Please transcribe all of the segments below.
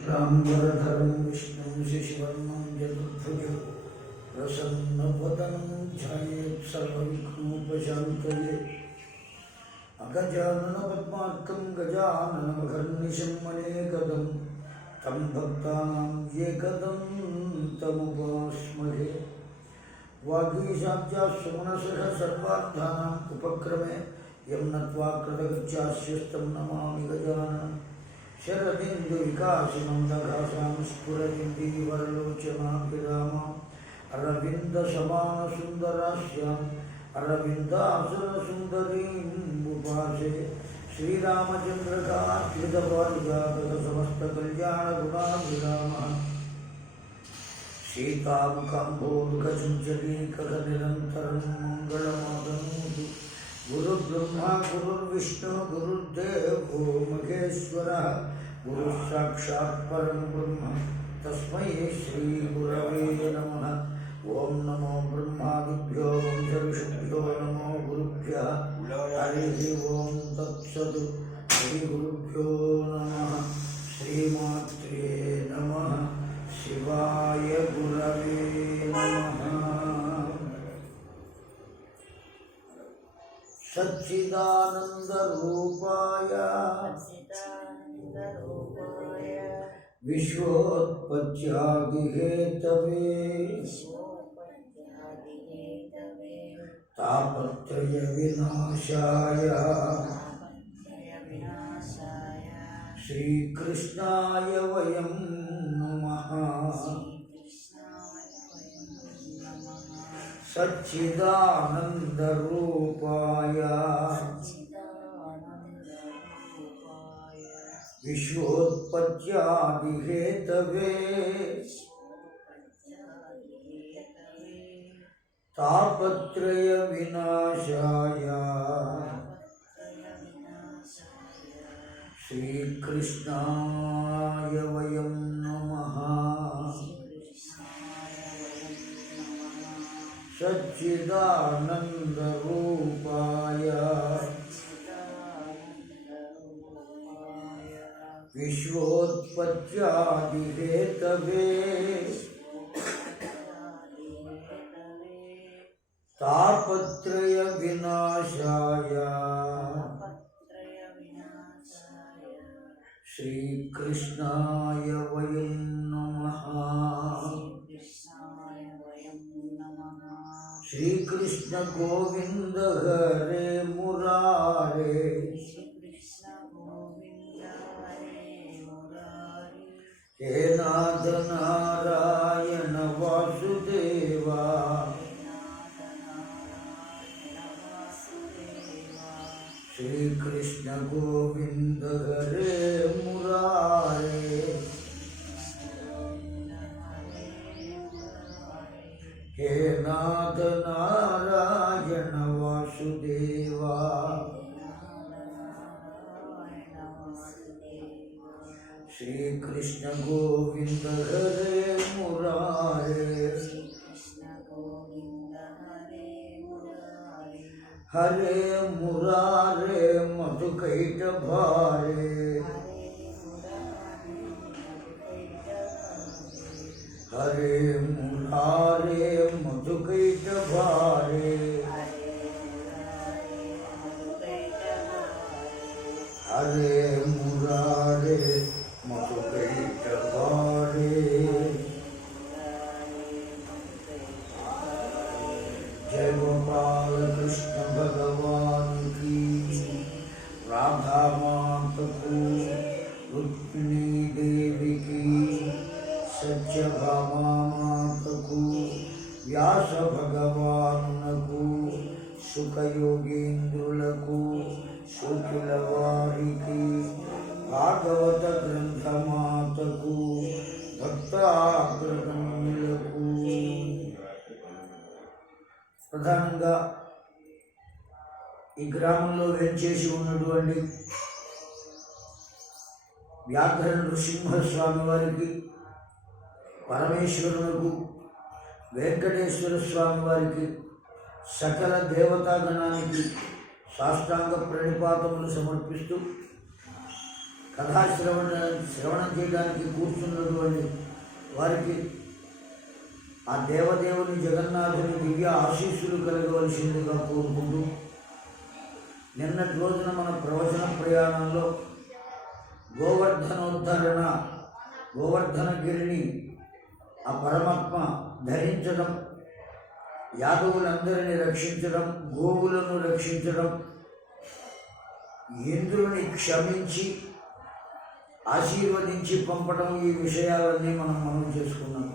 शुक्लांबरधरं विष्णुं शशिवर्णं चतुर्भुजं प्रसन्नवदनं ध्यायेत् सर्वविघ्नोपशान्तये। अगजाननपद्मार्कं गजाननमहर्निशं मनेकदं तं भक्तानां एकदं तमुपास्महे। वागीशाब्जास्सुमनसः सर्वार्थानाम् उपक्रमे यं नत्वा कृतगत्यास्यस्तं नमामि गजाननं। शरदिन्दुविकासिनं दघासां स्फुरदिन्दीवरलोचनाभिरामाम् अरविन्दसमानसुन्दरास्याम् अरविन्दासनसुन्दरीम् उपासे। श्रीरामचन्द्रकार्तिकपारिजातसमस्तकल्याणगुणाभिरामः सीतामुखाम्भोरुहचञ्चलीकरनिरन्तरं मङ्गलमादनोतु। गुरुर्ब्रह्मा गुरुर्विष्णु गुरुर्देवो महेश्वरः गुरुस्साक्षात् परं ब्रह्म तस्मै श्रीगुरवे नमः। ओं नमो ब्रह्मादिभ्यो वंशऋषिभ्यो नमो गुरुभ्यः। हरिः ओं तत्सत्। श्रीगुरुभ्यो नमः। श्रीमात्रे नमः। शिवाय गुरवे नमः। सच्चिदानन्दरूपाय विश्वोत्पत्त्यादिहेतवे तापत्रयविनाशाय श्रीकृष्णाय वयं नमः। सच्चिदानन्दरूपाय विश्वोत्पत्त्यादिहेतवे तापत्रयविनाशाय श्रीकृष्णाय वयं नमः। सच्चिदानन्दरूपाय विश्वोत्पत्त्यादिहेतवे तापत्रयविनाशाय श्रीकृष्णाय वयं नमः। श्रीकृष्ण गोविंद हरे मुरारे हे नाथ नारायण वासुदेवा। श्रीकृष्ण गोविंद हरे मुरारे हे नाथ नारायण वासुदेवा। श्रीकृष्ण गोविंद हरे मुरारे हरे मुरारे मधुकैटभारे हरे मुरारे मधुकैटभारे हरे मुरारे मधुकैटभारे। जय गोपाल कृष्ण भगवान की, राधा माता को, रुक्मिणी देवी की, सत्यभामा माता को, व्यास भगवान को, सुखयोगींद्रुలకు, शुक्ल वारिकी, भागवत ग्रंथ मातకు, భక్తాగ్రగణ్యులకు। ప్రధానంగా ఈ గ్రామంలో వెంచేసి ఉన్నటువంటి వ్యాఘ్ర నృసింహస్వామి వారికి, పరమేశ్వరులకు, వెంకటేశ్వర స్వామి వారికి, సకల దేవతాగణానికి సాష్టాంగ ప్రణిపాతములు సమర్పిస్తూ శ్రవణం చేయడానికి కూర్చున్నటువంటి వారికి ఆ దేవదేవుని జగన్నాథుని దివ్య ఆశీస్సులు కలగవలసిందిగా కోరుకుంటూ, నిన్నటి రోజున మన ప్రవచన ప్రయాణంలో గోవర్ధనగిరిని ఆ పరమాత్మ ధరించడం, యాదవులందరినీ రక్షించడం, గోవులను రక్షించడం, ఇంద్రుని క్షమించి ఆశీర్వదించి పంపడం, ఈ విషయాలన్నీ మనం చేసుకున్నాం.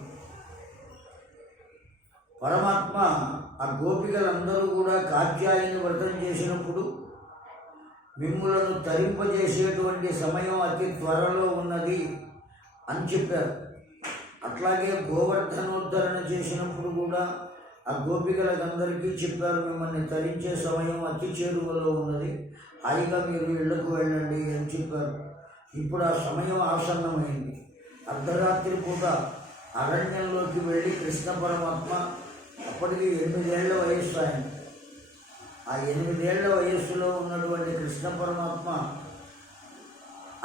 పరమాత్మ ఆ గోపికలందరూ కూడా కాత్యాయని వ్రతం చేసినప్పుడు మిమ్ములను తరింపజేసేటువంటి సమయం అతి త్వరలో ఉన్నది అని చెప్పారు. అట్లాగే గోవర్ధనోద్ధరణ చేసినప్పుడు కూడా ఆ గోపికలందరికీ చెప్పారు, మిమ్మల్ని తరించే సమయం అతి చేరువలో ఉన్నది, హాయిగా మీరు ఇళ్లకు వెళ్ళండి అని చెప్పారు. ఇప్పుడు ఆ సమయం ఆసన్నమైంది. అర్ధరాత్రి పూట అరణ్యంలోకి వెళ్ళి కృష్ణ పరమాత్మ, అప్పటికి 8 ఏళ్ల వయస్సు ఆయన, ఆ 8 ఏళ్ల వయస్సులో ఉన్నటువంటి కృష్ణ పరమాత్మ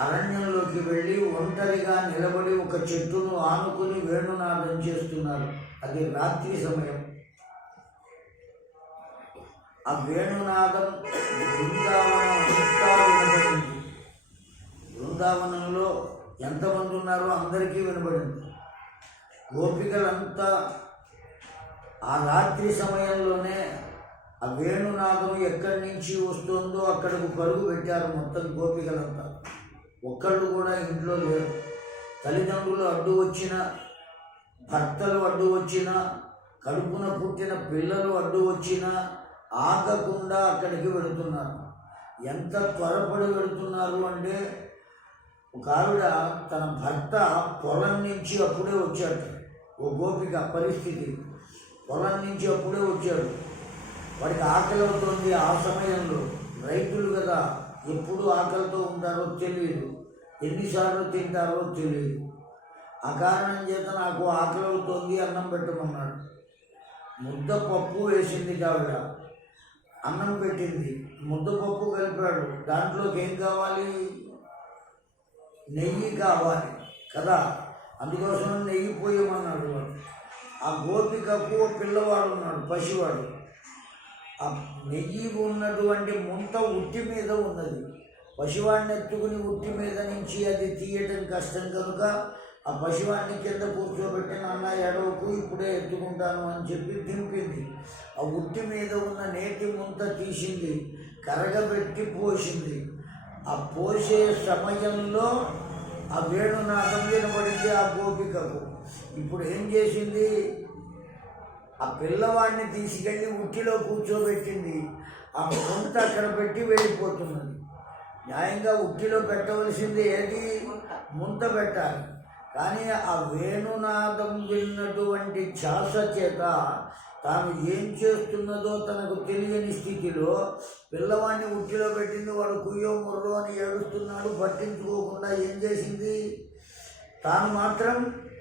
అరణ్యంలోకి వెళ్ళి ఒంటరిగా నిలబడి ఒక చెట్టును ఆనుకుని వేణునాదం చేస్తున్నారు. అది రాత్రి సమయం. ఆ వేణునాదం బృందావనంలో ఎంతమంది ఉన్నారో అందరికీ వినబడింది. గోపికలంతా ఆ రాత్రి సమయంలోనే ఆ వేణునాదం ఎక్కడి నుంచి వస్తుందో అక్కడికి పరుగు పెట్టారు మొత్తం గోపికలంతా. ఒక్కళ్ళు కూడా ఇంట్లో లేరు. తల్లిదండ్రులు అడ్డు వచ్చిన, భర్తలు అడ్డు వచ్చిన, కడుపున పుట్టిన పిల్లలు అడ్డు వచ్చినా ఆగకుండా అక్కడికి వెళుతున్నారు. ఎంత త్వరపడి వెళుతున్నారు అంటే, ఒక ఆవిడ తన భర్త పొలం నుంచి అప్పుడే వచ్చాడు. ఓ గోపిక పరిస్థితి, పొలం నుంచి అప్పుడే వచ్చాడు. వాడికి ఆకలి అవుతుంది. ఆ సమయంలో రైతులు కదా, ఎప్పుడు ఆకలితో ఉంటారో తెలియదు, ఎన్నిసార్లు తింటారో తెలియదు. ఆ కారణం చేత నాకు ఆకలి అవుతుంది, అన్నం పెట్టమన్నాడు. ముద్దపప్పు వేసింది ఆవిడ, అన్నం పెట్టింది, ముద్దపప్పు కలిపాడు. దాంట్లోకి ఏం కావాలి? నెయ్యి కావాలి కదా, అందుకోసం నెయ్యి పోయమన్నాడు వాడు. ఆ గోపికకు పిల్లవాడు ఉన్నాడు, పసివాడు. ఆ నెయ్యి ఉన్నటువంటి ముంత ఉట్టి మీద ఉన్నది. పసివాడిని ఎత్తుకుని ఉట్టి మీద నుంచి అది తీయటం కష్టం కనుక ఆ పసివాడిని కింద కూర్చోబెట్టి, నాన్న ఎడవకు, ఇప్పుడే ఎత్తుకుంటాను అని చెప్పి దింపింది. ఆ ఉట్టి మీద ఉన్న నేతి ముంత తీసింది, కరగబెట్టి పోసింది. ఆ పోసే సమయంలో ఆ వేణునాదం వినబడింది ఆ గోపికకు. ఇప్పుడు ఏం చేసింది? ఆ పిల్లవాడిని తీసుకెళ్ళి ఉట్టిలో కూర్చోబెట్టింది. ఆ ముంత అక్కడ పెట్టి వెళ్ళిపోతున్నది. న్యాయంగా ఉట్టిలో పెట్టవలసింది ఏది? ముంత పెట్టాలి. కానీ ఆ వేణునాదం విన్నటువంటి ఛాస చేత తాను ఏం చేస్తున్నదో తనకు తెలియని స్థితిలో పిల్లవాడిని ఉట్టిలో పెట్టింది. వాడు కుయ్యో ముర్రో అని ఏడుస్తున్నాడు. పట్టించుకోకుండా ఏం చేసింది? తాను మాత్రం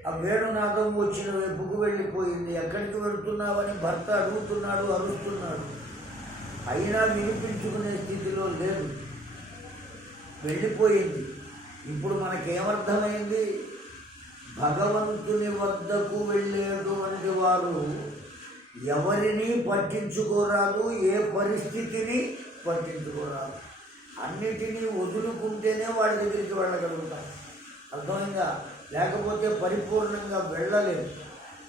ఆ వేణునాదం వచ్చిన వైపుకు వెళ్ళిపోయింది. ఎక్కడికి వెళుతున్నావని భర్త అడుగుతున్నాడు, అరుస్తున్నాడు. అయినా వినిపించుకునే స్థితిలో లేదు, వెళ్ళిపోయింది. ఇప్పుడు మనకేమర్థమైంది? భగవంతుని వద్దకు వెళ్ళేటువంటి వారు ఎవరిని పట్టించుకోరాదు, ఏ పరిస్థితిని పట్టించుకోరాదు. అన్నిటినీ వదులుకుంటేనే వాడి దగ్గరికి వెళ్ళగలుగుతారు. అర్థమైందా? లేకపోతే పరిపూర్ణంగా వెళ్ళలేదు.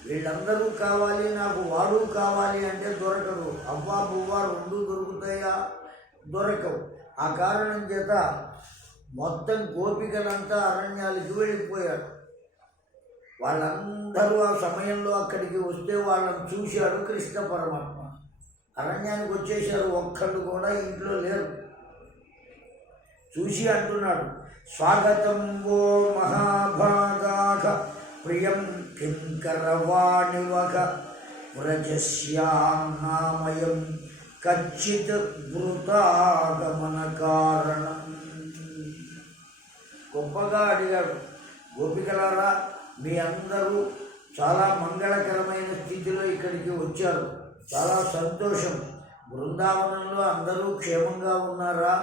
వీళ్ళందరూ కావాలి, నాకు వాడు కావాలి అంటే దొరకదు. అవ్వా బువ్వా రెండు దొరుకుతాయా? దొరకవు. ఆ కారణం చేత మొత్తం గోపికలంతా అరణ్యాలకు వెళ్ళిపోయారు. వాళ్ళందరూ ఆ సమయంలో అక్కడికి వస్తే వాళ్ళని చూశాడు కృష్ణ పరమాత్మ. అరణ్యానికి వచ్చేసారు, ఒక్కళ్ళు కూడా ఇంట్లో లేరు. చూసి అంటున్నాడు, స్వాగతం ఓ మహాభాగాః ప్రియం కింకరవాణివః వ్రజస్యాం నామయం కచ్చిత్ వృతాగమన కారణం. గొప్పగా అడిగాడు, గోపికలారా మీ అందరూ చాలా మంగళకరమైన స్థితిలో ఇక్కడికి వచ్చారు, చాలా సంతోషం. బృందావనంలో అందరూ క్షేమంగా ఉన్నారా?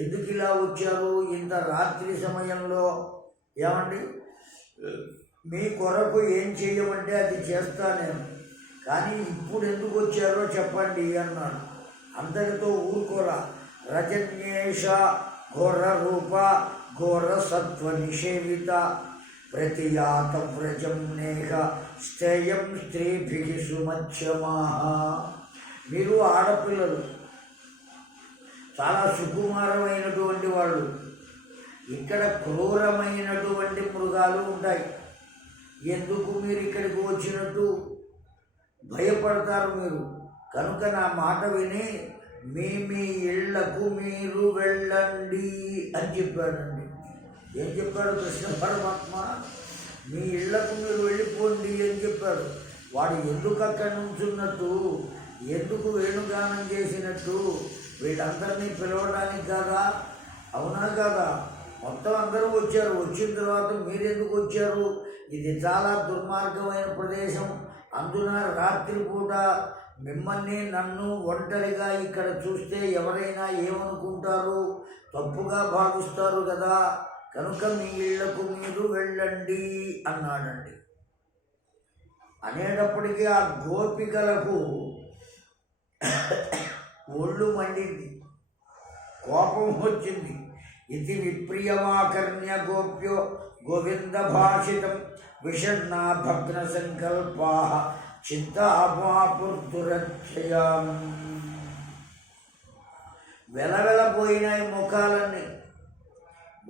ఎందుకు ఇలా వచ్చారు ఇంత రాత్రి సమయంలో? ఏమండి, మీ కొరకు ఏం చేయమంటే అది చేస్తా నేను, కానీ ఇప్పుడు ఎందుకు వచ్చారో చెప్పండి అన్నాడు. అందరితో ఊరుకోరా. రజన్యేష ఘోర రూప ఘోర సత్వ నిషేవిత ప్రతియాత వ్రజం నేహ స్థేయం స్త్రీభి సుమధ్యమా. మీరు ఆడపిల్లలు, చాలా సుకుమారమైనటువంటి వాళ్ళు. ఇక్కడ క్రూరమైనటువంటి మృగాలు ఉంటాయి. ఎందుకు మీరు ఇక్కడికి వచ్చినట్టు భయపడతారు మీరు. కనుక నా మాట విని మీ మీ ఇళ్లకు మీరు వెళ్ళండి అని చెప్పాడండి. ఏం చెప్పాడు కృష్ణ పరమాత్మ? మీ ఇళ్లకు మీరు వెళ్ళిపోండి అని చెప్పాడు. వాడు ఎందుకు అక్కడి నుంచున్నట్టు, ఎందుకు వేణుగానం చేసినట్టు? వీళ్ళందరినీ పిలవడానికి కాదా? అవునా కాదా? మొత్తం అందరూ వచ్చారు. వచ్చిన తర్వాత మీరెందుకు వచ్చారు? ఇది చాలా దుర్మార్గమైన ప్రదేశం. అందున రాత్రిపూట మిమ్మల్ని నన్ను ఒంటరిగా ఇక్కడ చూస్తే ఎవరైనా ఏమనుకుంటారు? తప్పుగా భావిస్తారు కదా. కనుక మీ ఇళ్లకు మీరు వెళ్ళండి అన్నాడండి. అనేటప్పటికీ ఆ గోపికలకు ఒళ్ళు మండింది, కోపం వచ్చింది. ఇది విప్రియమాకర్ణ్య గోప్యో గోవింద భాషితం విషణ్ణా భగ్న సంకల్పా చింతాపాపుర్దురక్షయాం. వెలవెలపోయినాయి ముఖాలన్నీ.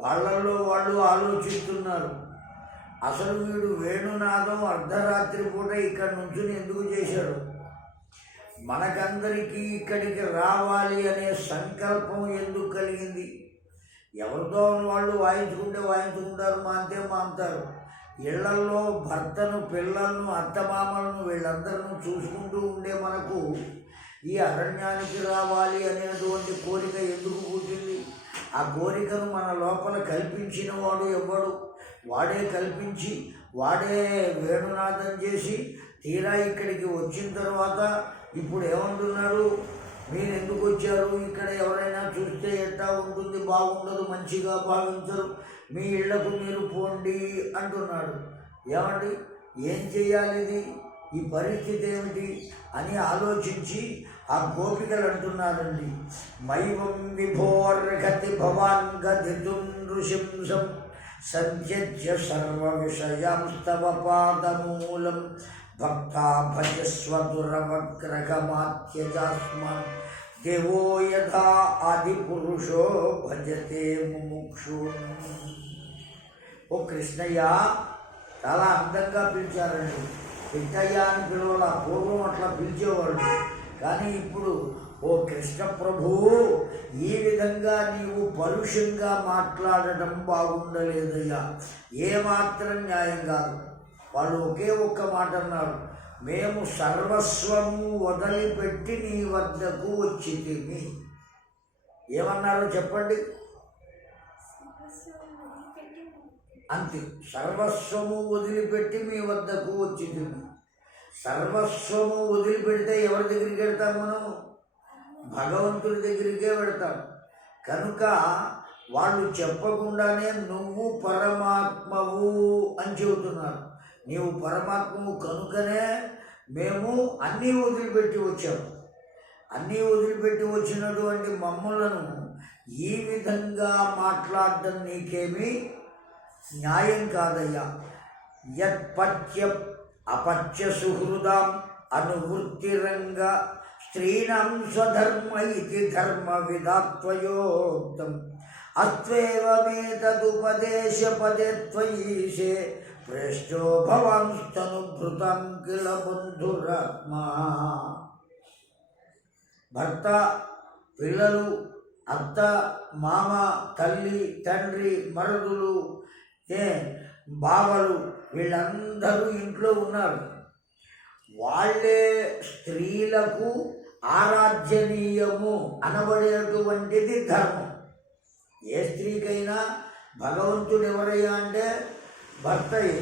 వాళ్ళల్లో వాళ్ళు ఆలోచిస్తున్నారు, అసలు వీడు వేణునాదం అర్ధరాత్రి పూట ఇక్కడ నుంచుని ఎందుకు చేశాడు? మనకందరికీ ఇక్కడికి రావాలి అనే సంకల్పం ఎందుకు కలిగింది? ఎవరితో వాళ్ళు వాయించుకుంటే వాయించుకుంటారు, మాంతే మాంతారు. ఇళ్లల్లో భర్తను, పిల్లలను, అత్తమామలను వీళ్ళందరినీ చూసుకుంటూ ఉండే మనకు ఈ అరణ్యానికి రావాలి అనేటువంటి కోరిక ఎందుకు పుట్టింది? ఆ కోరికను మన లోపల కల్పించిన వాడు ఎవడు? వాడే కల్పించి, వాడే వేణునాదం చేసి తీరా ఇక్కడికి వచ్చిన తర్వాత ఇప్పుడు ఏమంటున్నారు? మీరు ఎందుకు వచ్చారు? ఇక్కడ ఎవరైనా చూస్తే ఎట్టా ఉంటుంది? బాగుండదు, మంచిగా భావించరు. మీ ఇళ్లకు మీరు పోండి అంటున్నాడు. ఏమండి, ఏం చేయాలి? ఇది ఈ పరిస్థితి ఏమిటి అని ఆలోచించి ఆ గోపికలు అంటున్నారండి. మైవం విభోర్గతి భవాన్ గతితుం ఋషింసం సంత్యజ్య సర్వ విషయాంస్తవ పాదమూలం భక్తా భజస్వ దురవగ్రహమాత్యజాస్మాన్ దేవో యథా ఆది పురుషో భజతే ముముక్షు. ఓ కృష్ణయ్య, చాలా అందంగా పిలిచారండి. కృష్ణయ్య అని పిలవాల, పూర్వం అట్లా పిలిచేవాళ్ళు. కానీ ఇప్పుడు ఓ కృష్ణ ప్రభు, ఈ విధంగా నీవు పరుషంగా మాట్లాడటం బాగుండలేదయ్యా, ఏమాత్రం న్యాయం కాదు. వాళ్ళు ఒకే ఒక్క మాట అన్నారు, మేము సర్వస్వము వదిలిపెట్టి నీ వద్దకు వచ్చితిమి. ఏమన్నారో చెప్పండి? అంతే, సర్వస్వము వదిలిపెట్టి మీ వద్దకు వచ్చితిమి. సర్వస్వము వదిలిపెడితే ఎవరి దగ్గరికి వెళ్తాం మనం? భగవంతుడి దగ్గరికే వెళ్తాం. కనుక వాళ్ళు చెప్పకుండానే నువ్వు పరమాత్మవు అని చెబుతున్నారు. నీవు పరమాత్మవు కనుకనే మేము అన్నీ వదిలిపెట్టి వచ్చాము. అన్నీ వదిలిపెట్టి వచ్చినటువంటి మమ్మలను ఈ విధంగా మాట్లాడడం నీకేమీ న్యాయం కాదయ్యా. యత్పత్య అపత్య సుహృదాం అనువృత్తిరంగ స్త్రీణం స్వధర్మ ఇది ధర్మ విధాత్వయోక్తం అత్వేవమేతదుపదేశపదే త్వయీశే ప్రేష్టో భవాంస్తనుభృతం కిల బంధురాత్మా. భర్త, పిల్లలు, అత్త, మామ, తల్లి, తండ్రి, మరుదులు, బావలు వీళ్ళందరూ ఇంట్లో ఉన్నారు. వాళ్ళే స్త్రీలకు ఆరాధ్యనీయము అనబడేటువంటిది ధర్మం. ఏ స్త్రీకైనా భగవంతుడు ఎవరయ్యా అంటే భర్తయే.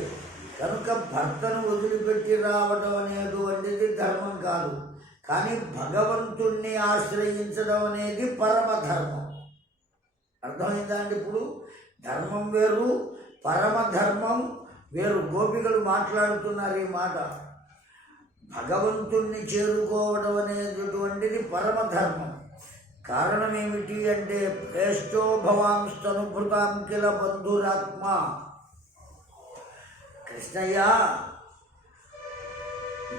కనుక భర్తను వదిలిపెట్టి రావడం అనేటువంటిది ధర్మం కాదు. కానీ భగవంతుణ్ణి ఆశ్రయించడం అనేది పరమధర్మం. అర్థమైందా అండి? ఇప్పుడు ధర్మం వేరు, పరమధర్మం వేరు. గోపికలు మాట్లాడుతున్నారు ఈ మాట. భగవంతుణ్ణి చేరుకోవడం అనేటటువంటిది పరమధర్మం. కారణం ఏమిటి అంటే ప్రేష్టో భవాంస్తనుభృతాం కిల బంధురాత్మ. కృష్ణయ్య,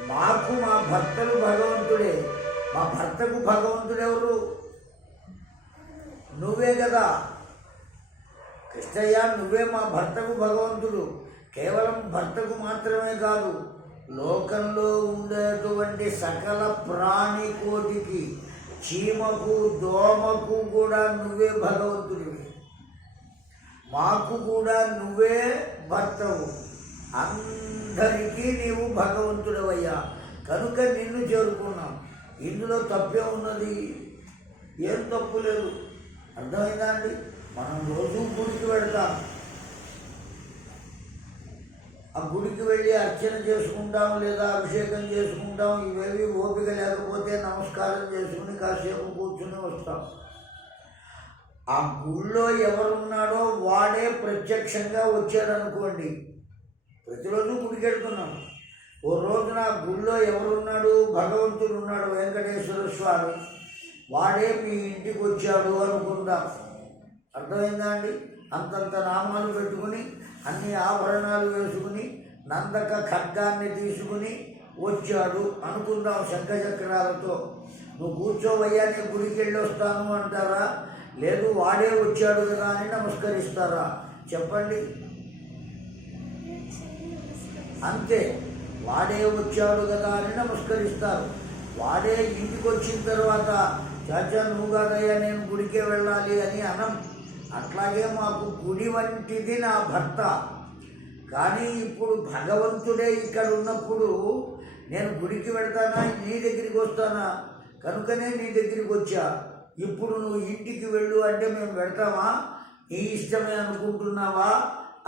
మాకు మా భర్తలు భగవంతుడే. మా భర్తకు భగవంతుడెవరు? నువ్వే కదా కృష్ణయ్య, నువ్వే మా భర్తకు భగవంతుడు. కేవలం భర్తకు మాత్రమే కాదు, లోకంలో ఉండేటువంటి సకల ప్రాణికోటికి, చీమకు, దోమకు కూడా నువ్వే భగవంతుడివి. మాకు కూడా నువ్వే భర్తవు. అందరికీ నీవు భగవంతుడవయ్యా. కనుక నిన్ను చేరుకున్నాం. ఇందులో తప్పే ఉన్నది? ఏం తప్పు లేదు. అర్థమైందా అండి? మనం రోజు గుడికి వెళ్తాం. ఆ గుడికి వెళ్ళి అర్చన చేసుకుంటాం, లేదా అభిషేకం చేసుకుంటాం. ఇవేవి ఓపిక లేకపోతే నమస్కారం చేసుకుని కాసేపు కూర్చుని వస్తాం. ఆ గుళ్ళో ఎవరున్నాడో వాడే ప్రత్యక్షంగా వచ్చాడనుకోండి. ప్రతిరోజు గుడికి వెళ్తున్నాం. ఓ రోజున గుళ్ళో ఎవరున్నాడు? భగవంతుడు ఉన్నాడు, వెంకటేశ్వర స్వామి. వాడే మీ ఇంటికి వచ్చాడు అనుకుందాం. అర్థమైందా అండి? అంతంత నామాలు పెట్టుకుని, అన్ని ఆభరణాలు వేసుకుని, నందక ఖడ్గాన్ని తీసుకుని వచ్చాడు అనుకుందాం శంఖచక్రాలతో. నువ్వు కూర్చోవయ్యా, నేను గుడికి వెళ్ళి వస్తాను అంటారా? లేదు, వాడే వచ్చాడు కదా అని నమస్కరిస్తారా? చెప్పండి. అంతే, వాడే వచ్చాడు కదా అని నమస్కరిస్తారు. వాడే ఇంటికి వచ్చిన తర్వాత చాచా నువ్వు కాదయ్యా నేను గుడికే వెళ్ళాలి అని అనం. అట్లాగే మాకు గుడి వంటిది నా భర్త. కానీ ఇప్పుడు భగవంతుడే ఇక్కడ ఉన్నప్పుడు నేను గుడికి వెళ్తానా, నీ దగ్గరికి వస్తానా? కనుకనే నీ దగ్గరికి వచ్చా. ఇప్పుడు నువ్వు ఇంటికి వెళ్ళు అంటే మేము వెళ్తామా? నీ ఇష్టమే అనుకుంటున్నావా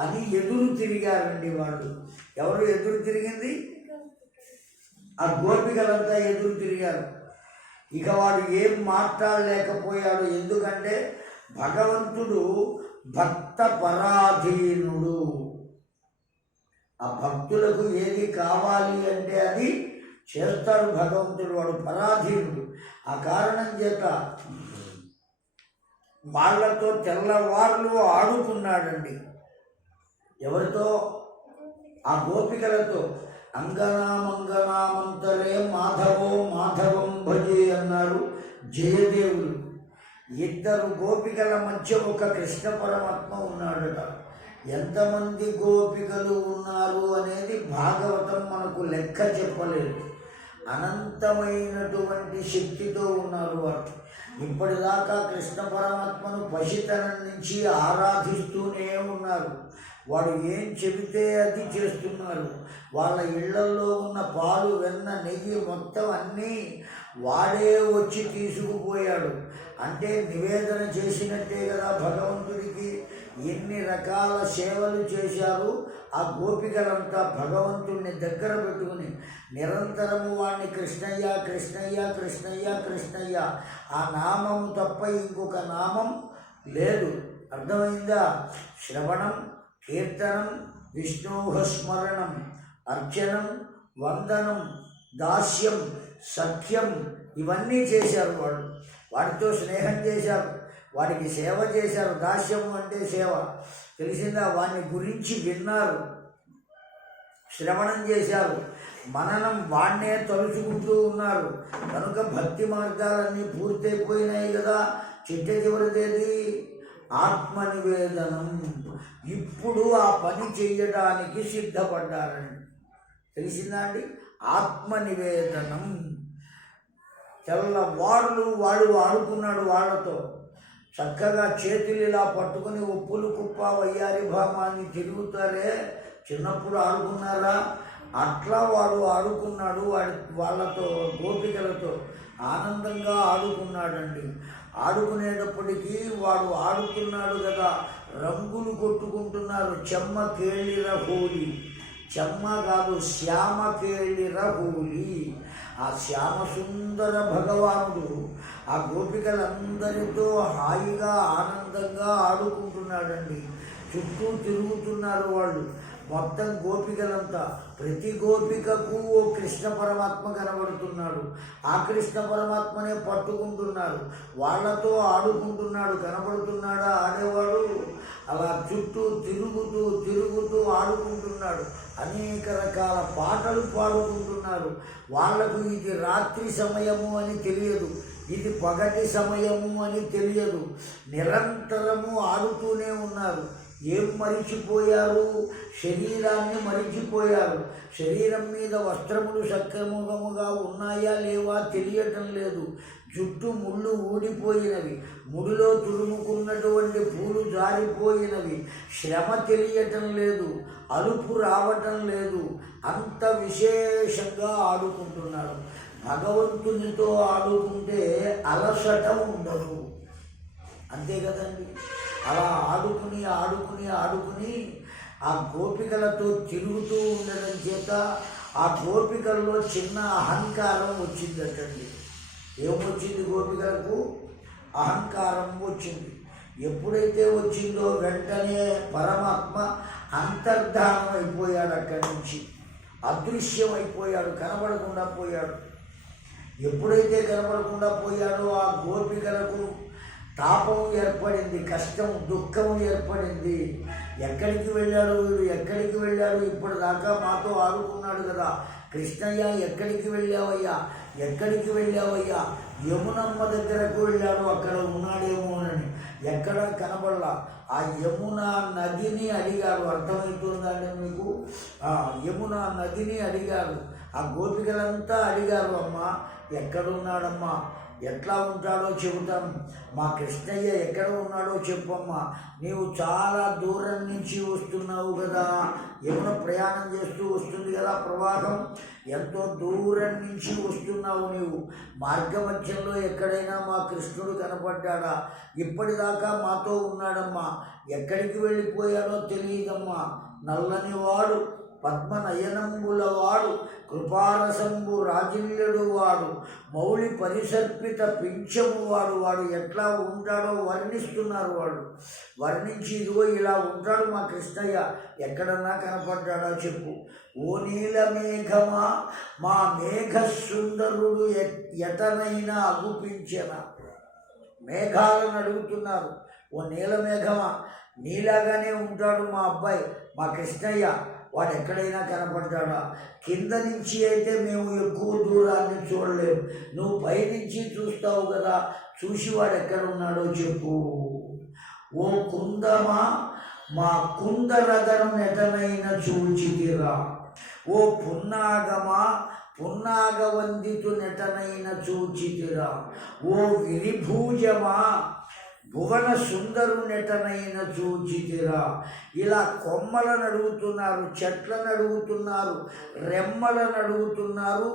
అని ఎదురు తిరిగారండి వాళ్ళు. ఎవరు ఎదురు తిరిగింది? ఆ గోపికలంతా ఎదురు తిరిగారు. ఇక వాడు ఏం మాట్లాడలేకపోయాడు. ఎందుకంటే భగవంతుడు భక్త పరాధీనుడు. ఆ భక్తులకు ఏది కావాలి అంటే అది చేస్తాడు భగవంతుడు. వాడు పరాధీనుడు. ఆ కారణం చేత వాళ్ళతో తెల్లవార్లు ఆడుకున్నాడండి. ఎవరితో? ఆ గోపికలతో. అంగనామంగనామంతరే మాధవో మాధవం భజే అన్నారు జయదేవులు. ఇద్దరు గోపికల మధ్య ఒక కృష్ణ పరమాత్మ ఉన్నాడట. ఎంతమంది గోపికలు ఉన్నారు అనేది భాగవతం మనకు లెక్క చెప్పలేదు. అనంతమైనటువంటి శక్తితో ఉన్నారు వారు. ఇప్పటిదాకా కృష్ణ పరమాత్మను పసితనం నుంచి ఆరాధిస్తూనే ఉన్నారు. వాడు ఏం చెబితే అది చేస్తున్నారు. వాళ్ళ ఇళ్లలో ఉన్న పాలు, వెన్న, నెయ్యి మొత్తం అన్నీ వాడే వచ్చి తీసుకుపోయాడు. అంటే నివేదన చేసినట్టే కదా భగవంతుడికి. ఎన్ని రకాల సేవలు చేశారు ఆ గోపికలంతా. భగవంతుడిని దగ్గర పెట్టుకుని నిరంతరము వాడిని కృష్ణయ్య కృష్ణయ్య కృష్ణయ్య కృష్ణయ్య, ఆ నామము తప్ప ఇంకొక నామం లేదు. అర్థమైందా? శ్రవణం, కీర్తనం, విష్ణోహ స్మరణం, అర్చనం, వందనం, దాస్యం, సఖ్యం, ఇవన్నీ చేశారు వాళ్ళు. వాడితో స్నేహం చేశారు, వాడికి సేవ చేశారు. దాస్యం అంటే సేవ, తెలిసిందా? వాడిని గురించి విన్నారు, శ్రవణం చేశారు, మననం వాడినే తలుచుకుంటూ ఉన్నారు. కనుక భక్తి మార్గాలన్నీ పూర్తయిపోయినాయి కదా. చిట్ట చివరిదేది ఆత్మనివేదనం. ఇప్పుడు ఆ పని చెయ్యడానికి సిద్ధపడ్డారండి. తెలిసిందా అండి? ఆత్మనివేదనం. తెల్లవాళ్ళు వాడు ఆడుకున్నాడు వాళ్ళతో. చక్కగా చేతులు ఇలా పట్టుకుని ఉప్పులు కుప్ప వయ్యారి భామాన్ని తిరుగుతారే, చిన్నప్పుడు ఆడుకున్నారా? అట్లా వాడు ఆడుకున్నాడు. వాళ్ళతో, గోపికలతో ఆనందంగా ఆడుకున్నాడండి. ఆడుకునేటప్పటికీ వాడు ఆడుతున్నాడు కదా, రంగులు కొట్టుకుంటున్నారు. చెమ్మ కేళిర హోలీ, చెమ్మ కాదు, శ్యామకేళిర హోలీ. ఆ శ్యామ సుందర భగవానుడు ఆ గోపికలందరితో హాయిగా ఆనందంగా ఆడుకుంటున్నాడండి. చుట్టూ తిరుగుతున్నారు వాళ్ళు మొత్తం గోపికలంతా. ప్రతి గోపికకు ఓ కృష్ణ పరమాత్మ కనబడుతున్నాడు. ఆ కృష్ణ పరమాత్మనే పట్టుకుంటున్నారు, వాళ్ళతో ఆడుకుంటున్నాడు. కనబడుతున్నాడా ఆడేవాడు? అలా చుట్టూ తిరుగుతూ తిరుగుతూ ఆడుకుంటున్నాడు. అనేక రకాల పాటలు పాడుకుంటున్నారు. వాళ్లకు ఇది రాత్రి సమయము అని తెలియదు, ఇది పగటి సమయము అని తెలియదు. నిరంతరము ఆడుతూనే ఉన్నారు. ఏం మరిచిపోయారు? శరీరాన్ని మరిచిపోయారు. శరీరం మీద వస్త్రములు సక్రముగా ఉన్నాయా లేవా తెలియటం లేదు. జుట్టు ముళ్ళు ఊడిపోయినవి, ముడిలో తురుముకున్నటువంటి పూలు జారిపోయినవి. శ్రమ తెలియటం లేదు, అలుపు రావటం లేదు. అంత విశేషంగా ఆడుకుంటున్నారు. భగవంతునితో ఆడుకుంటే అలసట ఉండదు, అంతే కదండి. అలా ఆడుకుని ఆడుకుని ఆడుకుని ఆ గోపికలతో తిరుగుతూ ఉండడం చేత ఆ గోపికల్లో చిన్న అహంకారం వచ్చిందటండి. ఏమొచ్చింది? గోపికలకు అహంకారం వచ్చింది. ఎప్పుడైతే వచ్చిందో వెంటనే పరమాత్మ అంతర్ధానం అయిపోయాడు. అక్కడి నుంచి అదృశ్యం అయిపోయాడు, కనబడకుండా పోయాడు. ఎప్పుడైతే కనబడకుండా పోయాడో ఆ గోపికలకు తాపం ఏర్పడింది, కష్టం దుఃఖం ఏర్పడింది. ఎక్కడికి వెళ్ళాడు వీడు? ఎక్కడికి వెళ్ళాడు? ఇప్పటిదాకా మాతో ఆడుకున్నాడు కదా కృష్ణయ్య, ఎక్కడికి వెళ్ళావయ్యా? ఎక్కడికి వెళ్ళావయ్యా? యమునమ్మ దగ్గరకు వెళ్ళాడు, అక్కడ ఉన్నాడేమోనని. ఎక్కడ కనబడలా. ఆ యమునా నదిని అడిగాడు. అర్థమవుతుందండి మీకు? యమునా నదిని అడిగారు. ఆ గోపికలంతా అడిగారు, అమ్మా ఎక్కడున్నాడమ్మా, ఎట్లా ఉంటాడో చెబుతాం, మా కృష్ణయ్య ఎక్కడ ఉన్నాడో చెప్పమ్మా. నీవు చాలా దూరం నుంచి వస్తున్నావు కదా, యమున ప్రయాణం చేస్తూ వస్తుంది కదా ప్రవాహం, ఎంతో దూరం నుంచి వస్తున్నావు నీవు. మార్గమధ్యంలో ఎక్కడైనా మా కృష్ణుడు కనపడ్డాడా? ఇప్పటిదాకా మాతో ఉన్నాడమ్మా, ఎక్కడికి వెళ్ళిపోయాడో తెలియదమ్మా. నల్లని వాడు, పద్మనయనంబుల వాడు, కృపారసంబు రాజిల్లుడు వాడు, మౌళి పరిసర్పిత పింఛము వాడు. వాడు ఎట్లా ఉంటాడో వర్ణిస్తున్నారు. వాడు వర్ణించి ఇదిగో ఇలా ఉంటాడు మా కృష్ణయ్య, ఎక్కడన్నా కనపడ్డాడా చెప్పు. ఓ నీల మేఘమా, మా మేఘ సుందరుడు ఎటనైనా అగుపించెన. మేఘాలను అడుగుతున్నారు, ఓ నీల మేఘమా, నీలాగానే ఉంటాడు మా అబ్బాయి మా కృష్ణయ్య, వాడు ఎక్కడైనా కనపడ్డాడా? కింద నుంచి అయితే మేము ఎక్కువ దూరాన్ని చూడలేము, నువ్వు పైనుంచి చూస్తావు కదా, చూసి వాడు ఎక్కడ ఉన్నాడో చెప్పు. ఓ కుందమా, మా కుందరదను నెటనైన చూచితిరా. ఓ పున్నాగమా, పున్నాగవందితు నెటనైన చూచితిరా. ఓ విరిభూజమా, భువన సుందరు నెటనైన చూచితిరా. ఇలా కొమ్మలను అడుగుతున్నారు, చెట్లను అడుగుతున్నారు, రెమ్మలను అడుగుతున్నారు,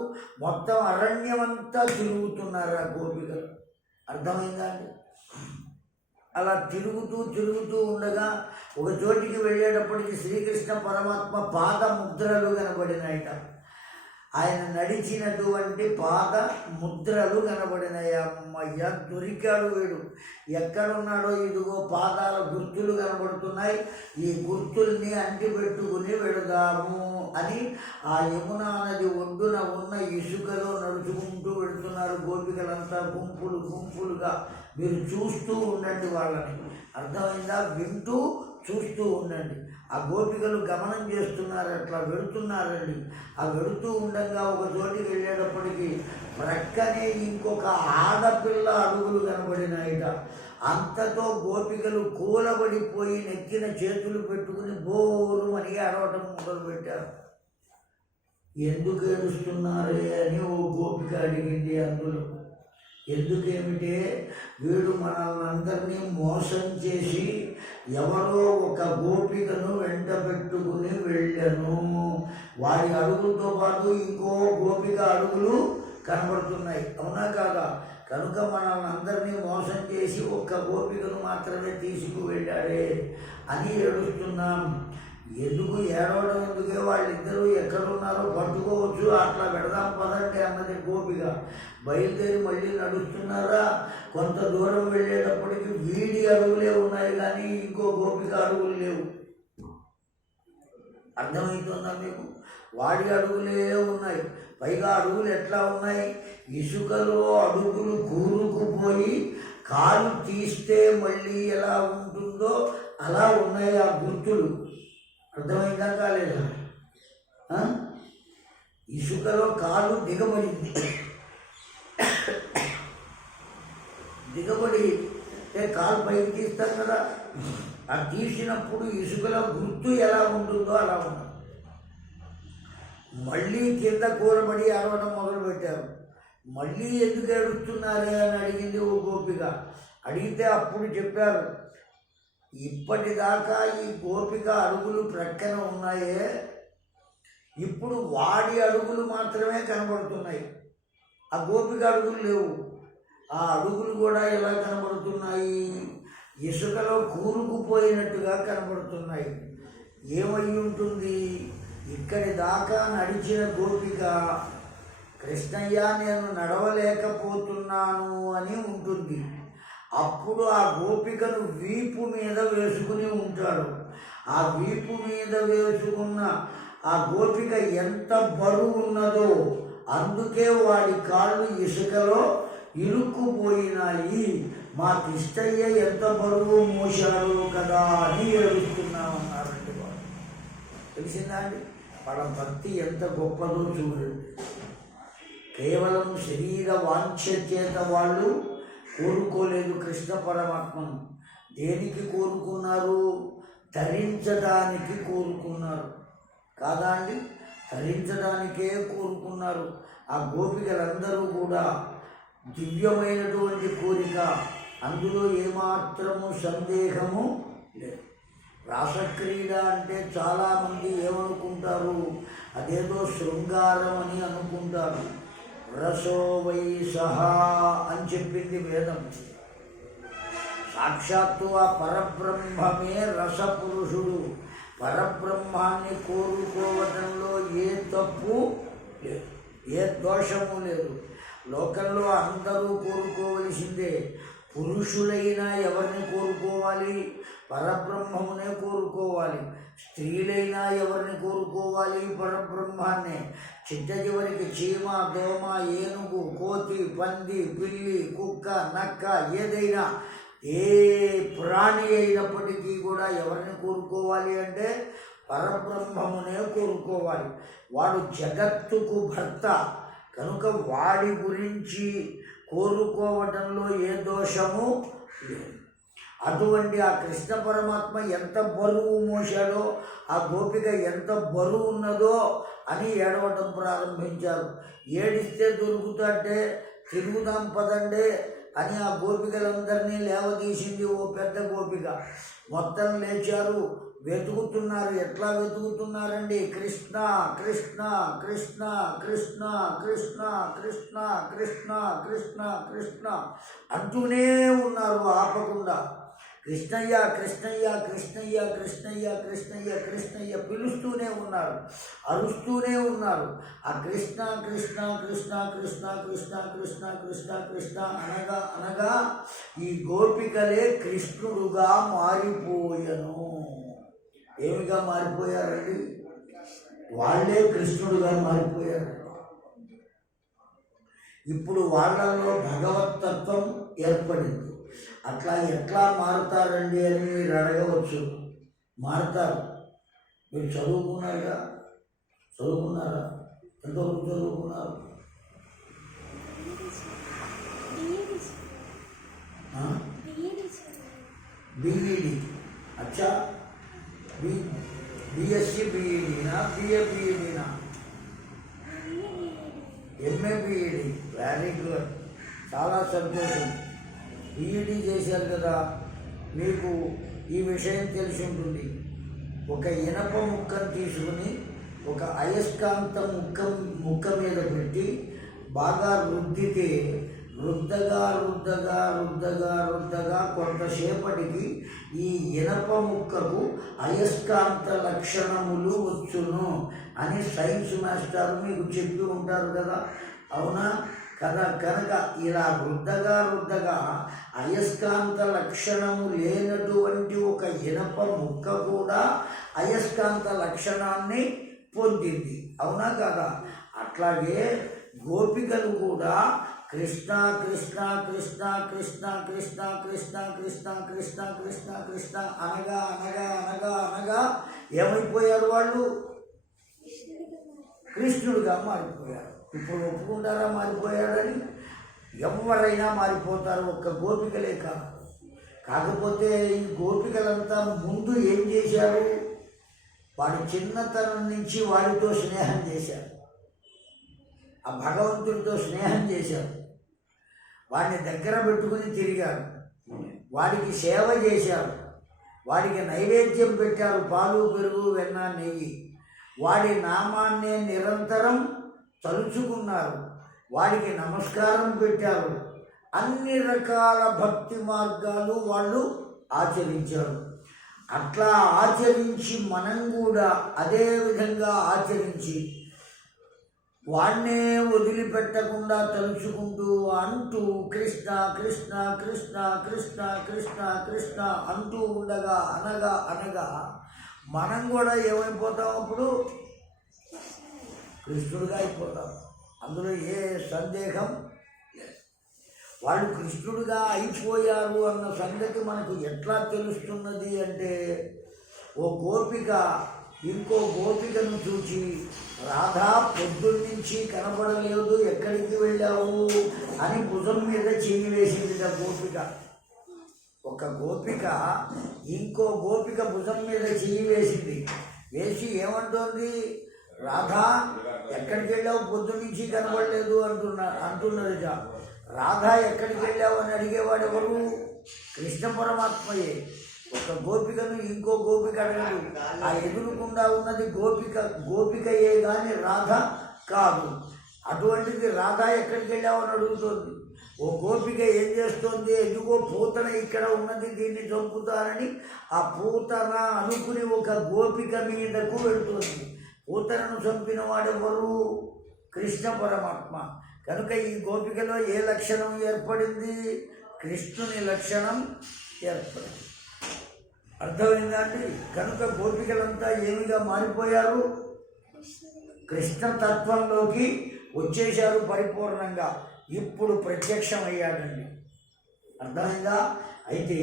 మొత్తం అరణ్యమంతా తిరుగుతున్నారు ఆ గోపికలు. అర్థమైందా అండి? అలా తిరుగుతూ తిరుగుతూ ఉండగా ఒక చోటికి వెళ్ళేటప్పటికి శ్రీకృష్ణ పరమాత్మ పాద ముద్రలు కనబడినాయట. ఆయన నడిచినటువంటి పాద ముద్రలు కనబడినాయి. అమ్మయ్య, దొరికాడు వీడు. ఎక్కడున్నాడో ఇదిగో పాదాల గుర్తులు కనబడుతున్నాయి, ఈ గుర్తుల్ని అంటిపెట్టుకుని వెళదాము అని ఆ యమునా నది ఒడ్డున ఉన్న ఇసుకలో నడుచుకుంటూ వెళుతున్నారు గోపికలంతా గుంపులు గుంపులుగా. మీరు చూస్తూ ఉండండి వాళ్ళని, అర్థమైందా? వింటూ చూస్తూ ఉండండి. ఆ గోపికలు గమనం చేస్తున్నారు, అట్లా వెళుతున్నారండి. ఆ వెళుతూ ఉండగా ఒక చోటికి వెళ్ళేటప్పటికీ ప్రక్కనే ఇంకొక ఆడపిల్ల అడుగులు కనబడినాయిట. అంతతో గోపికలు కూలబడిపోయి నెక్కిన చేతులు పెట్టుకుని బోరు అని అరవటం మొదలుపెట్టారు. ఎందుకు ఏడుస్తున్నారే అని ఓ గోపిక అడిగింది. అందులో ఎందుకేమిటే, వీడు మనల్ని అందరినీ మోసం చేసి ఎవరో ఒక గోపికను వెంట పెట్టుకుని వెళ్ళను. వారి అడుగులతో పాటు ఇంకో గోపిక అడుగులు కనబడుతున్నాయి, అవునా కాదా? కనుక మనల్ని అందరినీ మోసం చేసి ఒక్క గోపికను మాత్రమే తీసుకువెళ్ళాడే అని ఏడుస్తున్నాం. ఎందుకు ఏడవడం ఎందుకే, వాళ్ళిద్దరూ ఎక్కడున్నారో పట్టుకోవచ్చు, అట్లా పెడదాం పదండి అన్నది గోపిక. బయలుదేరి మళ్ళీ నడుస్తున్నారా, కొంత దూరం వెళ్ళేటప్పటికి వీడి అడుగులే ఉన్నాయి కానీ ఇంకో గోపిక అడుగులు లేవు. అర్థమవుతుందా మీకు? వాడి అడుగులే ఉన్నాయి. పైగా అడుగులు ఎట్లా ఉన్నాయి, ఇసుకలో అడుగులు కూరుకుపోయి కాలు తీస్తే మళ్ళీ ఎలా ఉంటుందో అలా ఉన్నాయి ఆ గుర్తులు. అర్థమైందా కాలేదా? ఇసుకలో కాలు దిగబడింది, దిగబడి కాలు పైకి తీస్తాం కదా, అది తీసినప్పుడు ఇసుకలో గుర్తు ఎలా ఉంటుందో అలా ఉంది. మళ్ళీ కింద కూరబడి అరవడం మొదలుపెట్టారు. మళ్ళీ ఎందుకు ఏడుస్తున్నారే అని అడిగింది ఓ గోపిక. అడిగితే అప్పుడు చెప్పారు, ఇప్పటిదాకా ఈ గోపిక అడుగులు ప్రక్కన ఉన్నాయే, ఇప్పుడు వాడి అడుగులు మాత్రమే కనబడుతున్నాయి, ఆ గోపిక అడుగులు లేవు. ఆ అడుగులు కూడా ఎలా కనబడుతున్నాయి, ఇసుకలో కూరుకుపోయినట్టుగా కనబడుతున్నాయి. ఏమై ఉంటుంది, ఇక్కడి దాకా నడిచిన గోపిక కృష్ణయ్య నేను నడవలేకపోతున్నాను అని ఉంటుంది. అప్పుడు ఆ గోపికను వీపు మీద వేసుకుని ఉంటాడు. ఆ వీపు మీద వేసుకున్న ఆ గోపిక ఎంత బరువు ఉన్నదో అందుకే వాడి కాళ్ళు ఇసుకలో ఇరుక్కుపోయినాయి. మా కృష్ణయ్య ఎంత బరువు మోశాడు కదా అని ఏడుస్తున్నామన్నారండి వాడు. తెలిసిందా అండి? వాళ్ళ భక్తి ఎంత గొప్పదో చూడండి. కేవలం శరీర వాంఛ చేత వాళ్ళు కోరుకోలేదు కృష్ణ పరమాత్మను. దేనికి కోరుకున్నారు? ధరించడానికి కోరుకున్నారు కాదా అండి? ధరించడానికే కోరుకున్నారు. ఆ గోపికలందరూ కూడా దివ్యమైనటువంటి కోరిక, అందులో ఏమాత్రము సందేహము లేదు. రాసక్రీడ అంటే చాలామంది ఏమనుకుంటారు, అదేదో శృంగారం అని అనుకుంటారు. రసో వై సహా అని చెప్పింది వేదం. సాక్షాత్తు ఆ పరబ్రహ్మమే రసపురుషుడు. పరబ్రహ్మాన్ని కోరుకోవడంలో ఏ తప్పు లేదు, ఏ దోషము లేదు. లోకంలో అందరూ కోరుకోవలసిందే. పురుషులైనా ఎవరిని కోరుకోవాలి? పరబ్రహ్మమునే కోరుకోవాలి. స్త్రీలైనా ఎవరిని కోరుకోవాలి? పరబ్రహ్మాన్నే. చిట్ట చివరికి చీమ, దోమ, ఏనుగు, కోతి, పంది, పిల్లి, కుక్క, నక్క, ఏదైనా ఏ ప్రాణి అయినప్పటికీ కూడా ఎవరిని కోరుకోవాలి అంటే పరబ్రహ్మమునే కోరుకోవాలి. వాడు జగత్తుకు భర్త కనుక వాడి గురించి కోరుకోవడంలో ఏ దోషము లేదు. అటువంటి ఆ కృష్ణ పరమాత్మ ఎంత బరువు మోసాడో, ఆ గోపిక ఎంత బరువు ఉన్నదో అని ఏడవటం ప్రారంభించారు. ఏడిస్తే దొరుకుతుంటే తిరుగుదాం పదండే అని ఆ గోపికలందరినీ లేవదీసింది ఓ పెద్ద గోపిక. మొత్తం లేచారు, వెతుకుతున్నారు. ఎట్లా వెతుకుతున్నారండి? కృష్ణ కృష్ణ కృష్ణ కృష్ణ కృష్ణ కృష్ణ కృష్ణ కృష్ణ కృష్ణ అంటూనే ఉన్నారు ఆపకుండా. కృష్ణయ్య కృష్ణయ్య కృష్ణయ్య కృష్ణయ్య కృష్ణయ్య కృష్ణయ్య పిలుస్తూనే ఉన్నారు, అరుస్తూనే ఉన్నారు. ఆ కృష్ణ కృష్ణ కృష్ణ కృష్ణ కృష్ణ కృష్ణ కృష్ణ కృష్ణ అనగా అనగా ఈ గోపికలే కృష్ణుడుగా మారిపోయను. ఏమిగా మారిపోయారండి? వాళ్ళే కృష్ణుడుగా మారిపోయారు. ఇప్పుడు వాళ్ళలో భగవతత్వం ఏర్పడింది. అట్లా ఎట్లా మారుతారండి అని మీరు అడగవచ్చు. మారుతారు. మీరు చదువుకున్నారుగా, చదువుకున్నారా? ఎంతవరకు చదువుకున్నారు? బీఈడి. అచ్చా, బిఎస్సి బీఈడినా, బిఏ బీఈడినా? MA BEd. వెరీ గుడ్, చాలా సంతోషం. బీఈడి చేశారు కదా, మీకు ఈ విషయం తెలిసి ఉంటుంది. ఒక ఇనప ముక్కను తీసుకుని ఒక అయస్కాంత ముక్క మీద పెట్టి బాగా రుద్దితే రుద్దగా కొంతసేపటికి ఈ ఇనప ముక్కకు అయస్కాంత లక్షణములు వచ్చును అని సైన్స్ మాస్టర్ మీకు చెప్పి ఉంటారు కదా, అవునా కదా? కనుక ఇలా రుద్దగా అయస్కాంత లక్షణము లేనటువంటి ఒక ఇనప ముక్క కూడా అయస్కాంత లక్షణాన్ని పొందింది, అవునా కదా? అట్లాగే గోపికలు కూడా కృష్ణ కృష్ణ కృష్ణ కృష్ణ కృష్ణ కృష్ణ కృష్ణ కృష్ణ కృష్ణ కృష్ణ అనగా అనగా అనగా అనగా ఏమైపోయారు? వాళ్ళు కృష్ణుడిగా మారిపోయారు. ఇప్పుడు ఒప్పుకుంటారా మారిపోయాడని? ఎవరైనా మారిపోతారు, ఒక్క గోపికలే కాదు. కాకపోతే ఈ గోపికలంతా ముందు ఏం చేశారు? వాడి చిన్నతనం నుంచి వాడితో స్నేహం చేశారు, ఆ భగవంతుడితో స్నేహం చేశారు, వాడిని దగ్గర పెట్టుకుని తిరిగారు, వాడికి సేవ చేశారు, వాడికి నైవేద్యం పెట్టారు, పాలు పెరుగు వెన్న నెయ్యి, వాడి నామాన్నే నిరంతరం తలుచుకున్నారు, వాడికి నమస్కారం పెట్టారు, అన్ని రకాల భక్తి మార్గాలు వాళ్ళు ఆచరించారు. అట్లా ఆచరించి మనం కూడా అదే విధంగా ఆచరించి వాణ్ణే వదిలిపెట్టకుండా తలుచుకుంటూ అంటూ కృష్ణ కృష్ణ కృష్ణ కృష్ణ కృష్ణ కృష్ణ అంటూ ఉండగా అనగా అనగా మనం కూడా ఏమైపోతాం? అప్పుడు కృష్ణుడిగా అయిపోతాం. అందులో ఏ సందేహం లేదు. వాళ్ళు కృష్ణుడిగా అయిపోయారు అన్న సంగతి మనకు ఎట్లా తెలుస్తున్నది అంటే, ఓ గోపిక ఇంకో గోపికను చూచి, రాధా పొద్దున్నుంచి కనపడలేదు, ఎక్కడికి వెళ్ళావు అని భుజం మీద చెయ్యి వేసింది ఆ గోపిక. ఒక గోపిక ఇంకో గోపిక భుజం మీద చెయ్యి వేసింది, వేసి ఏమంటోంది? రాధా ఎక్కడికి వెళ్ళావు, పొద్దున్నుంచి కనపడలేదు అంటున్నదిగా. రాధా ఎక్కడికి వెళ్ళావు అని అడిగేవాడు ఎవరు? కృష్ణ పరమాత్మయే. ఒక గోపికను ఇంకో గోపిక అడగదు. ఆ ఎదురుకుండా ఉన్నది గోపికయే కానీ రాధ కాదు. అటువంటిది రాధ ఎక్కడికి వెళ్ళావు అని అడుగుతోంది. ఓ గోపిక ఏం చేస్తోంది? ఎదుగో పూతన ఇక్కడ ఉన్నది, దీన్ని చంపుతారని ఆ పూతన అనుకుని ఒక గోపిక మీదకు వెళుతోంది. పూతనను చంపిన వాడెవరు? కృష్ణ పరమాత్మ. కనుక ఈ గోపికలో ఏ లక్షణం ఏర్పడింది? కృష్ణుని లక్షణం ఏర్పడింది. అర్థమైందా అండి? కనుక గోపికలంతా ఏమిగా మారిపోయారు? కృష్ణతత్వంలోకి వచ్చేశారు పరిపూర్ణంగా. ఇప్పుడు ప్రత్యక్షమయ్యాడండి. అర్థమైందా? అయితే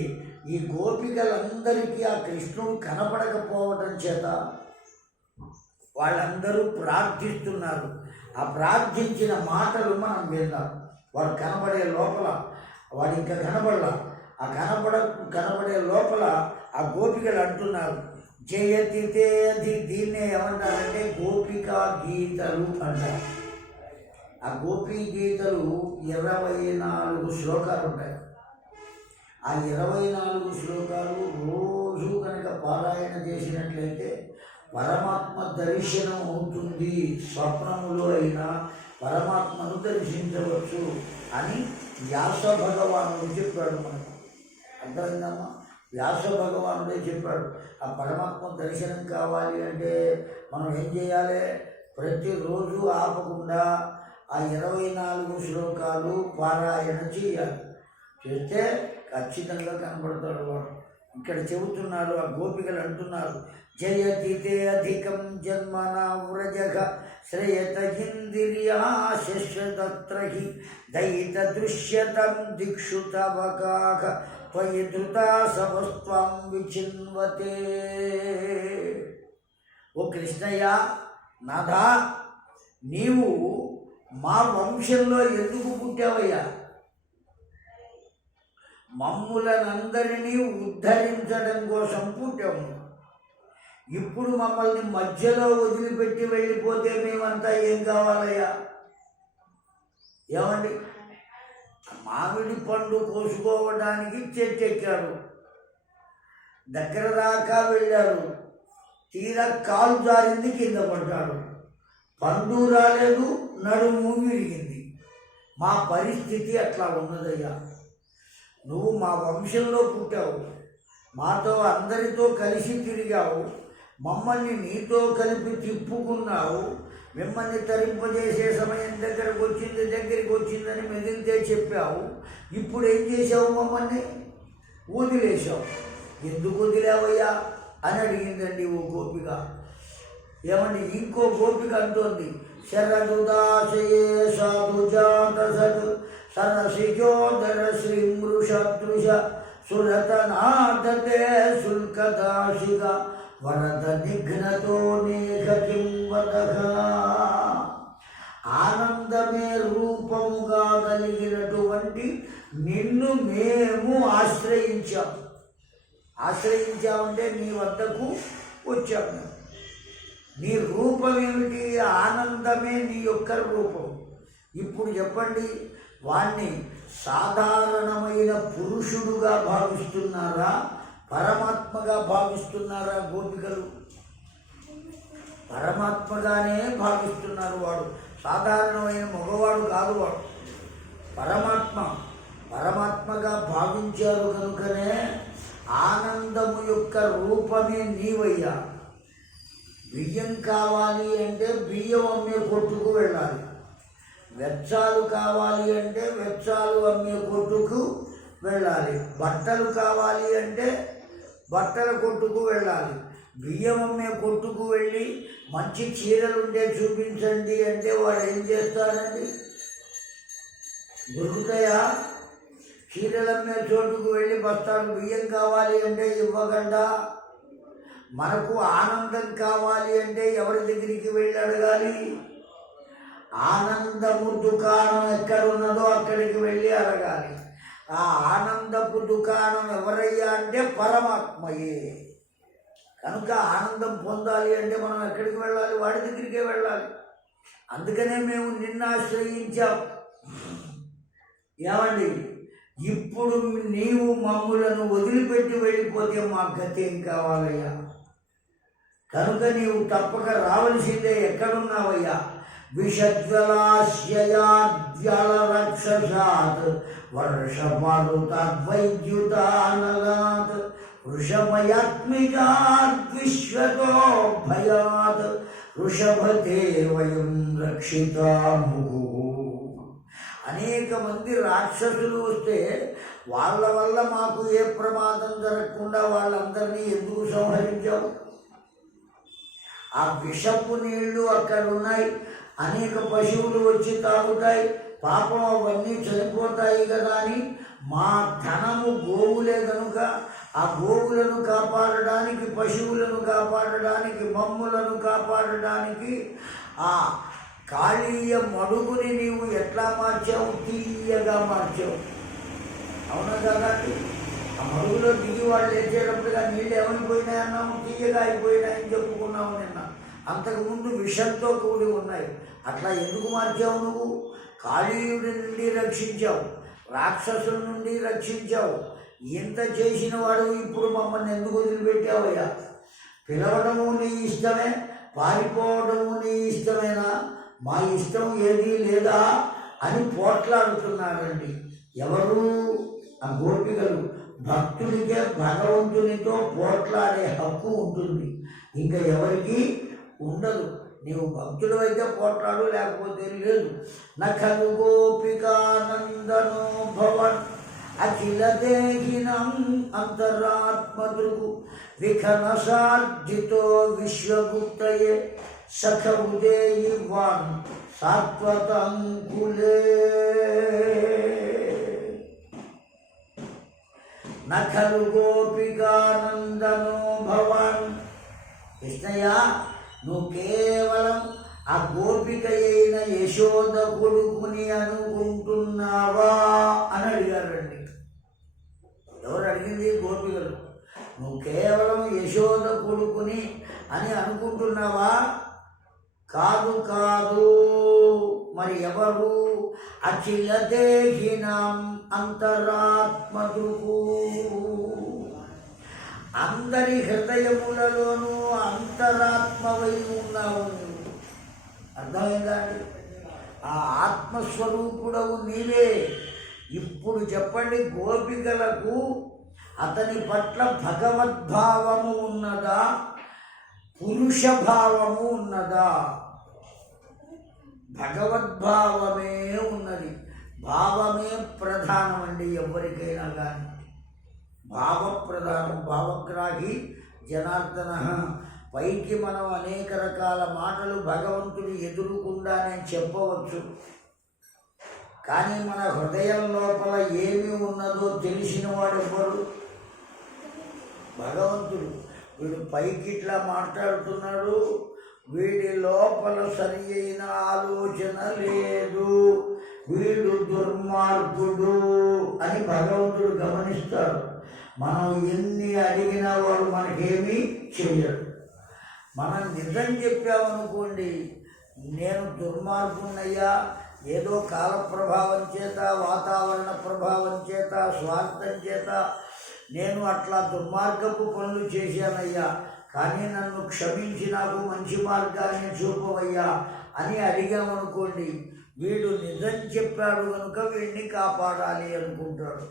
ఈ గోపికలందరికీ ఆ కృష్ణుడు కనపడకపోవటం చేత వాళ్ళందరూ ప్రార్థిస్తున్నారు. ఆ ప్రార్థించిన మాటలు మనం విన్నాం. వాడు కనబడే లోపల, వాడు ఇంకా కనబడలా, ఆ కనబడే లోపల ఆ గోపికలు అంటున్నారు జయతితే. దీన్నే ఏమంటారంటే గోపికా గీతలు అంటారు. ఆ గోపీ గీతలు 24 శ్లోకాలు ఉంటాయి. ఆ 24 శ్లోకాలు రోజు కనుక పారాయణ చేసినట్లయితే పరమాత్మ దర్శనం అవుతుంది. స్వప్నములో అయినా పరమాత్మను దర్శించవచ్చు అని వ్యాస భగవానుడు చెప్పాడు మనకు. అర్థమైందమ్మా? వ్యాస భగవానుడే చెప్పాడు. ఆ పరమాత్మ దర్శనం కావాలి అంటే మనం ఏం చేయాలి? ప్రతిరోజు ఆపకుండా ఆ 24 శ్లోకాలు పారాయణ చేయాలి. చేస్తే ఖచ్చితంగా కనబడతాడు వాడు. ఇక్కడ చెబుతున్నారు, ఆ గోపికలు అంటున్నారు జయతితే అధికం జన్మన వ్రజగ శ్రేయత ఇంద్రియా శశ్వతత్రహి దయిత దృశ్యతం దిక్షు తవకాక త్వయి ధృతా సమస్త్వం విచిన్వతే. ఓ కృష్ణయ్య, నాథా, నీవు మా వంశంలో ఎందుకు పుట్టావయ్యా? మమ్ములనందరినీ ఉద్ధరించడం కోసం పుట్టాము. ఇప్పుడు మమ్మల్ని మధ్యలో వదిలిపెట్టి వెళ్ళిపోతే మేమంతా ఏం కావాలయ్యా? ఏమండి? మామిడి పండు కోసుకోవడానికి చెట్టు ఎక్కారు, దగ్గర దాకా వెళ్ళారు, తీరా కాలు జారింది, కింద పడ్డాడు, పండు రాలేదు, నడుము విరిగింది. మా పరిస్థితి అట్లా ఉన్నదయ్యా. నువ్వు మా వంశంలో పుట్టావు, మాతో అందరితో కలిసి తిరిగావు, మమ్మల్ని నీతో కలిపి తిప్పుకున్నావు. మిమ్మల్ని తరింపజేసే సమయం దగ్గరికి వచ్చిందని మెదిలితే చెప్పావు. ఇప్పుడు ఏం చేసావు? మమ్మల్ని వదిలేశావు. ఎందుకు వదిలేవయ్యా అని అడిగిందండి ఓ గోపిక. ఏమండి ఇంకో గోపిక అంటోంది, శరదుదాశయే సాధుజాత సత్ సరసిజోదర శ్రీమృషదృశ సురతనాథతే శుల్కదాశిక వరద నిఘ్నతో నేఘ కింవదః. ఆనందమే రూపముగా కలిగినటువంటి నిన్ను మేము ఆశ్రయించామంటే నీ వద్దకు వచ్చాము. నీ రూపం ఏమిటి? ఆనందమే నీ యొక్క రూపం. ఇప్పుడు చెప్పండి, వాణ్ణి సాధారణమైన పురుషుడుగా భావిస్తున్నారా, పరమాత్మగా భావిస్తున్నారా? గోపికలు పరమాత్మగానే భావిస్తున్నారు. వాడు సాధారణమైన మగవాడు కాదు, వాడు పరమాత్మగా భావించారు. కనుకనే ఆనందము యొక్క రూపమే నీవయ్యా. బియ్యం కావాలి అంటే బియ్యం అమ్మే కొట్టుకు వెళ్ళాలి, వెచ్చాలు కావాలి అంటే వెచ్చాలు అమ్మే కొట్టుకు వెళ్ళాలి, బట్టలు కావాలి అంటే బట్టల కొట్టుకు వెళ్ళాలి. బియ్యం అమ్మే కొట్టుకు వెళ్ళి మంచి చీరలుంటే చూపించండి అంటే వాడు ఏం చేస్తాడండి? దొరుకుతాయా? చీరలమ్మే చోటుకు వెళ్ళి బస్తాలు బియ్యం కావాలి అంటే ఇవ్వగలడా? మనకు ఆనందం కావాలి అంటే ఎవరి దగ్గరికి వెళ్ళి అడగాలి? ఆనందము దుకాణం ఎక్కడున్నదో అక్కడికి వెళ్ళి అడగాలి. ఆ ఆనందపు దుకాణం ఎవరయ్యా అంటే పరమాత్మయే. కనుక ఆనందం పొందాలి అంటే మనం ఎక్కడికి వెళ్ళాలి? వాడి దగ్గరికే వెళ్ళాలి. అందుకనే మేము నిన్ను ఆశ్రయించాం. ఏమండి, ఇప్పుడు నీవు మమ్ములను వదిలిపెట్టి వెళ్ళిపోతే మా గతి ఏం కావాలయ్యా? కనుక నీవు తప్పక రావలసిందే. ఎక్కడున్నావయ్యా? విషజ్వలాశ్యయాజ్వలరక్షసాత్ వర్షమారుతాద్వైద్యుతానలాత్ వృషభయాత్మిజాద్విశ్వతో భయాత్ వృషభతే వయం రక్షితాముః. అనేక మంది రాక్షసులు వస్తే వాళ్ళ వల్ల మాకు ఏ ప్రమాదం జరగకుండా వాళ్ళందరినీ ఎందుకు సంహరించావు? ఆ విషపు నీళ్లు అక్కడ ఉన్నాయి, అనేక పశువులు వచ్చి తాగుతాయి, పాపం అవన్నీ చనిపోతాయి కదా అని మా ధనము గోవులే కనుక ఆ గోవులను కాపాడడానికి, పశువులను కాపాడడానికి, మమ్ములను కాపాడడానికి ఆ కాళీయ మడుగుని నీవు ఎట్లా మార్చావు? తీయగా మార్చావు. అవునా కదండి? ఆ మడుగులో దిగి వాళ్ళు లేచేటప్పుడుగా నీళ్ళు ఏమైపోయినాయి అన్నాము? తీయగా అయిపోయినాయని చెప్పుకున్నాము నిన్న. అంతకుముందు విషంతో కూడి ఉన్నాయి. అట్లా ఎందుకు మార్చావు నువ్వు? కాళీయుడి నుండి రక్షించావు, రాక్షసుల నుండి రక్షించావు. ఇంత చేసిన వాడు ఇప్పుడు మమ్మల్ని ఎందుకు వదిలిపెట్టావయ్యా? పిలవడము నీ ఇష్టమే, పారిపోవడము నీ ఇష్టమేనా? మా ఇష్టం ఏదీ లేదా అని పోట్లాడుతున్నారండి. ఎవరు? ఆ గోపికలు. భక్తుడికే భగవంతునితో పోట్లాడే హక్కు ఉంటుంది, ఇంకా ఎవరికి ఉండదు. నీవు భక్తుడు అయితే పోట్లాడు, లేకపోతే లేదు. నఖలు గోపికానందనో భవన్ అఖిల దేహినం అంతరాత్మదృగు విఖనసార్జితో విశ్వగుప్తయే సఖ ఉదేయివాన్ సాత్వతంకులే. నఖలు గోపికానందనో భవన్. కృష్ణయ్య, నువ్వు కేవలం ఆ గోపిక అయిన యశోద కొడుకుని అనుకుంటున్నావా అని అడిగారండి. ఎవరు అడిగింది? గోపికలు. నువ్వు కేవలం యశోద కొడుకుని అని అనుకుంటున్నావా? కాదు కాదు. మరి ఎవరు? అఖిల దేహినాం అంతరాత్మదుకు. అందరి హృదయములలోనూ అంతరాత్మవై ఉన్నావు. అర్థమైందా అండి? ఆ ఆత్మస్వరూపుడవు నీవే. ఇప్పుడు చెప్పండి, గోపికలకు అతని పట్ల భగవద్భావము ఉన్నదా, పురుషభావము ఉన్నదా? భగవద్భావమే ఉన్నది. భావమే ప్రధానం అండి ఎవరికైనా కానీ. భావప్రధానం. భావగ్రాహి జనార్దన. పైకి మనం అనేక రకాల మాటలు భగవంతుడు ఎదురుకుండానే చెప్పవచ్చు, కానీ మన హృదయం లోపల ఏమి ఉన్నదో తెలిసిన వాడు ఎవరు? భగవంతుడు. వీడు పైకి ఇట్లా మాట్లాడుతున్నాడు, వీడి లోపల సరి అయిన ఆలోచన లేదు, వీడు దుర్మార్గుడు అని భగవంతుడు గమనిస్తాడు. మనం ఎన్ని అడిగినా వాడు మనకేమీ చెయ్యడు. మనం నిజం చెప్పామనుకోండి, నేను దుర్మార్గున్నయ్యా, ఏదో కాల ప్రభావం చేత, వాతావరణ ప్రభావం చేత, స్వార్థం చేత నేను అట్లా దుర్మార్గపు పనులు చేశానయ్యా, కానీ నన్ను క్షమించి నాకు మంచి మార్గాన్ని చూపవయ్యా అని అడిగామనుకోండి, వీడు నిజం చెప్పాడు కనుక వీడిని కాపాడాలి అనుకుంటాడు.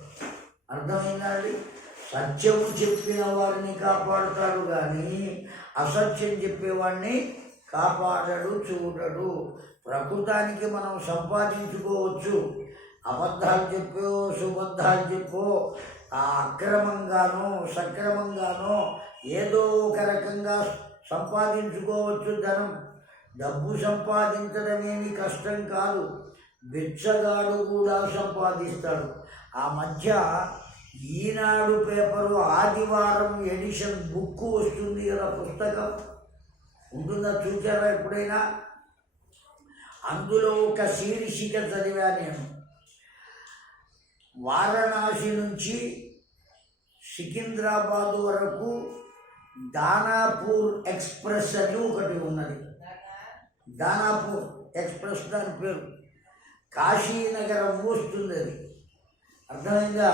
అర్థమైందండి? సత్యము చెప్పిన వారిని కాపాడుతాడు, కానీ అసత్యం చెప్పేవాడిని కాపాడడు, చూడడు. ప్రకృతానికి మనం సంపాదించుకోవచ్చు, అబద్ధాలు చెప్పో సుబద్ధాలు చెప్పో అక్రమంగానో సక్రమంగానో ఏదో ఒక రకంగా సంపాదించుకోవచ్చు ధనం. డబ్బు సంపాదించడమేమి కష్టం కాదు, బిచ్చగాడు కూడా సంపాదిస్తాడు. ఆ మధ్య ఈనాడు పేపరు ఆదివారం ఎడిషన్ బుక్ వస్తుంది కదా, పుస్తకం ఉంటుందా, చూచారా ఎప్పుడైనా? అందులో ఒక శీర్షిక చదివా నేను. వారణాసి నుంచి సికింద్రాబాద్ వరకు దానాపూర్ ఎక్స్ప్రెస్ అని ఒకటి ఉన్నది. దానాపూర్ ఎక్స్ప్రెస్ దాని పేరు. కాశీనగరం వస్తుంది అది. అర్థమైందా?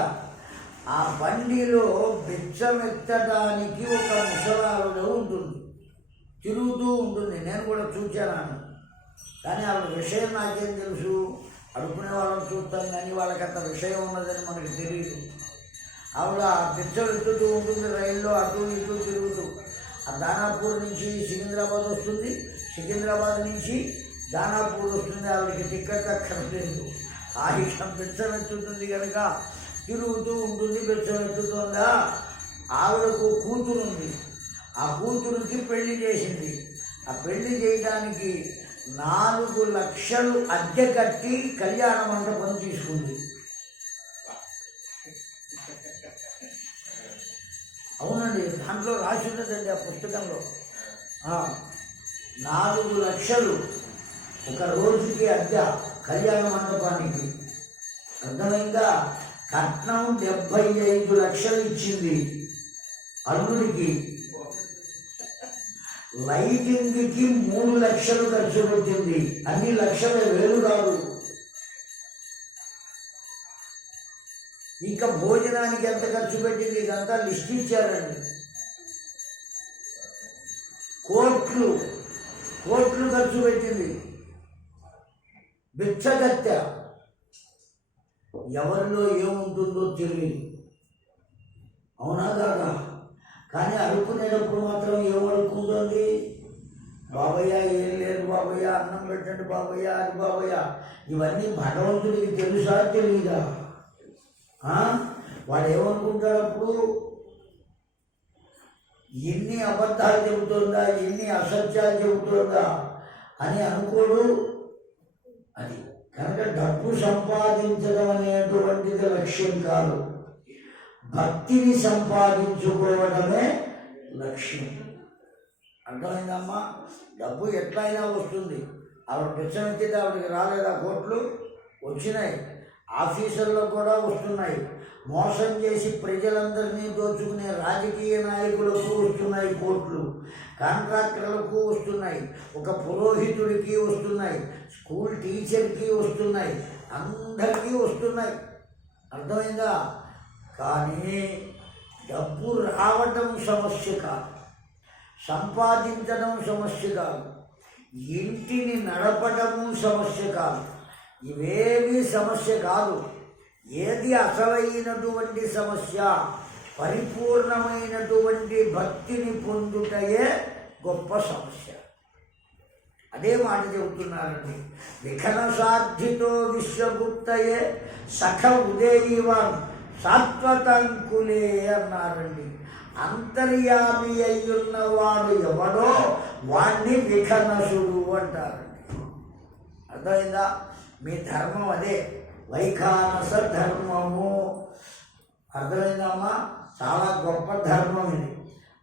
ఆ బండిలో బిచ్చమెత్తడానికి ఒక ముసలావిడ ఉంటుంది, తిరుగుతూ ఉంటుంది. నేను కూడా చూచాను, కానీ ఆవిడ విషయం నాకేం తెలుసు? అడుక్కునే వాళ్ళని చూస్తాం, కానీ వాళ్ళకి అంత విషయం ఉన్నదని మనకు తెలియదు. ఆవిడ బిచ్చలు ఎత్తుతూ ఉంటుంది, రైల్లో అటు ఇటు తిరుగుతూ. ఆ దానాపూర్ నుంచి సికింద్రాబాద్ వస్తుంది, సికింద్రాబాద్ నుంచి దానాపూర్ వస్తుంది. ఆవిడకి టికెట్ అక్కర్లేదు, ఆయుషం బిచ్చం ఎత్తుతుంది కనుక తిరుగుతూ ఉంటుంది. బిచ్చం ఎత్తుతుందా? ఆవిడకు కూతురు ఉంది, ఆ కూతురుకి పెళ్లి చేసింది. ఆ పెళ్లి చేయడానికి 4 లక్షలు అద్దె కట్టి కళ్యాణ మండపం తీసుకుంది. అవునండి, దాంట్లో రాసి ఉన్నదండి ఆ పుస్తకంలో. 4 లక్షలు ఒక రోజుకి అద్దె కళ్యాణ మండపానికి. అర్థమైందా? కట్నం 75 లక్షలు ఇచ్చింది అల్లుడికి. లైటింగ్కి 3 లక్షలు ఖర్చు పెట్టింది. అన్ని లక్షల వేలు కాదు. ఇంకా భోజనానికి ఎంత ఖర్చు పెట్టింది ఇదంతా లిస్ట్ ఇచ్చారండి. కోట్లు ఖర్చు పెట్టింది. బిచ్చగత్తె. ఎవరిలో ఏముంటుందో తెలియదు, అవునా కాదా? కానీ అడుక్కునేటప్పుడు మాత్రం ఏమడుక్కుంటుంది? బాబయ్య ఏం లేదు బాబయ్య, అన్నం పెట్టండి బాబయ్య, అది బాబయ్య. ఇవన్నీ భగవంతుడికి తెలుసా తెలీదా? వాడు ఏమనుకుంటాడు అప్పుడు? ఎన్ని అబద్ధాలు చెబుతుందా, ఎన్ని అసత్యాలు చెబుతుందా అని అనుకోడు. అది కనుక డబ్బు సంపాదించడం అనేటువంటిది లక్ష్యం కాదు, భక్తిని సంపాదించుకోవడమే లక్ష్యం. అర్థమైందమ్మా? డబ్బు ఎట్లయినా వస్తుంది. ఆవిడ పిచ్చమెత్తితే ఆవిడకి రాలేదా? కోట్లు వచ్చినాయి, ఆఫీసర్లో కూడా వస్తున్నాయి. మోసం చేసి ప్రజలందరినీ దోచుకునే రాజకీయ నాయకులకు వస్తున్నాయి కోట్లు, కాంట్రాక్టర్లకు వస్తున్నాయి, ఒక పురోహితుడికి వస్తున్నాయి, స్కూల్ టీచర్కి వస్తున్నాయి, అందరికీ వస్తున్నాయి. అర్థమైందా? కానీ డబ్బు రావటం సమస్య కాదు, సంపాదించడం సమస్య కాదు. ఇంటిని నడపడము సమస్య కాదు, ఇవేమీ సమస్య కాదు. ఏది అసలైనటువంటి సమస్య? పరిపూర్ణమైనటువంటి భక్తిని పొందుటయే గొప్ప సమస్య. అదే మాట చెబుతున్నారండి. విఘన సాధ్యతో విశ్వగుప్తయే సఖ ఉదయవాన్ సాత్వతంకులే అన్నారండి. అంతర్యామి అయ్యున్నవాడు ఎవడో వాణ్ణి విఘనసుడు అంటారండి. అర్థమైందా? మీ ధర్మం అదే, వైఖానస ధర్మము. అర్థమైందమ్మా? చాలా గొప్ప ధర్మం ఇది.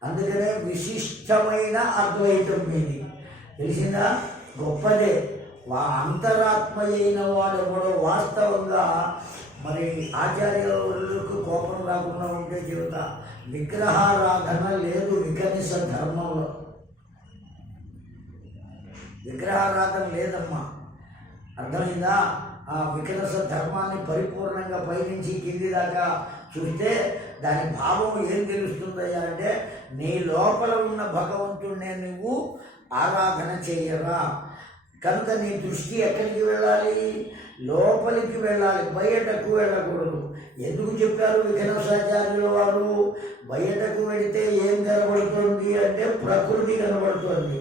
అందుకనే విశిష్టమైన అద్వైతం ఇది. తెలిసిందా? గొప్పదే. అంతరాత్మ అయిన వాడు ఎవడో వాస్తవంగా మరి ఆచార్యులకు కోపం రాకుండా ఉంటే చెబుతా, విగ్రహారాధన లేదు వికనిస ధర్మంలో. విగ్రహారాధన లేదమ్మా. అర్థమైందా? ఆ వికనస ధర్మాన్ని పరిపూర్ణంగా పైనుంచి కింది దాకా చూస్తే దాని భావం ఏం తెలుస్తుందయ్యా అంటే, నీ లోపల ఉన్న భగవంతుడినే నువ్వు ఆరాధన చెయ్యరా. కనుక నీ దృష్టి ఎక్కడికి వెళ్ళాలి? లోపలికి వెళ్ళాలి, బయటకు వెళ్ళకూడదు. ఎందుకు చెప్పారు విఘనసాచార్యుల వారు? బయటకు వెళితే ఏం కనబడుతుంది అంటే ప్రకృతి కనబడుతుంది.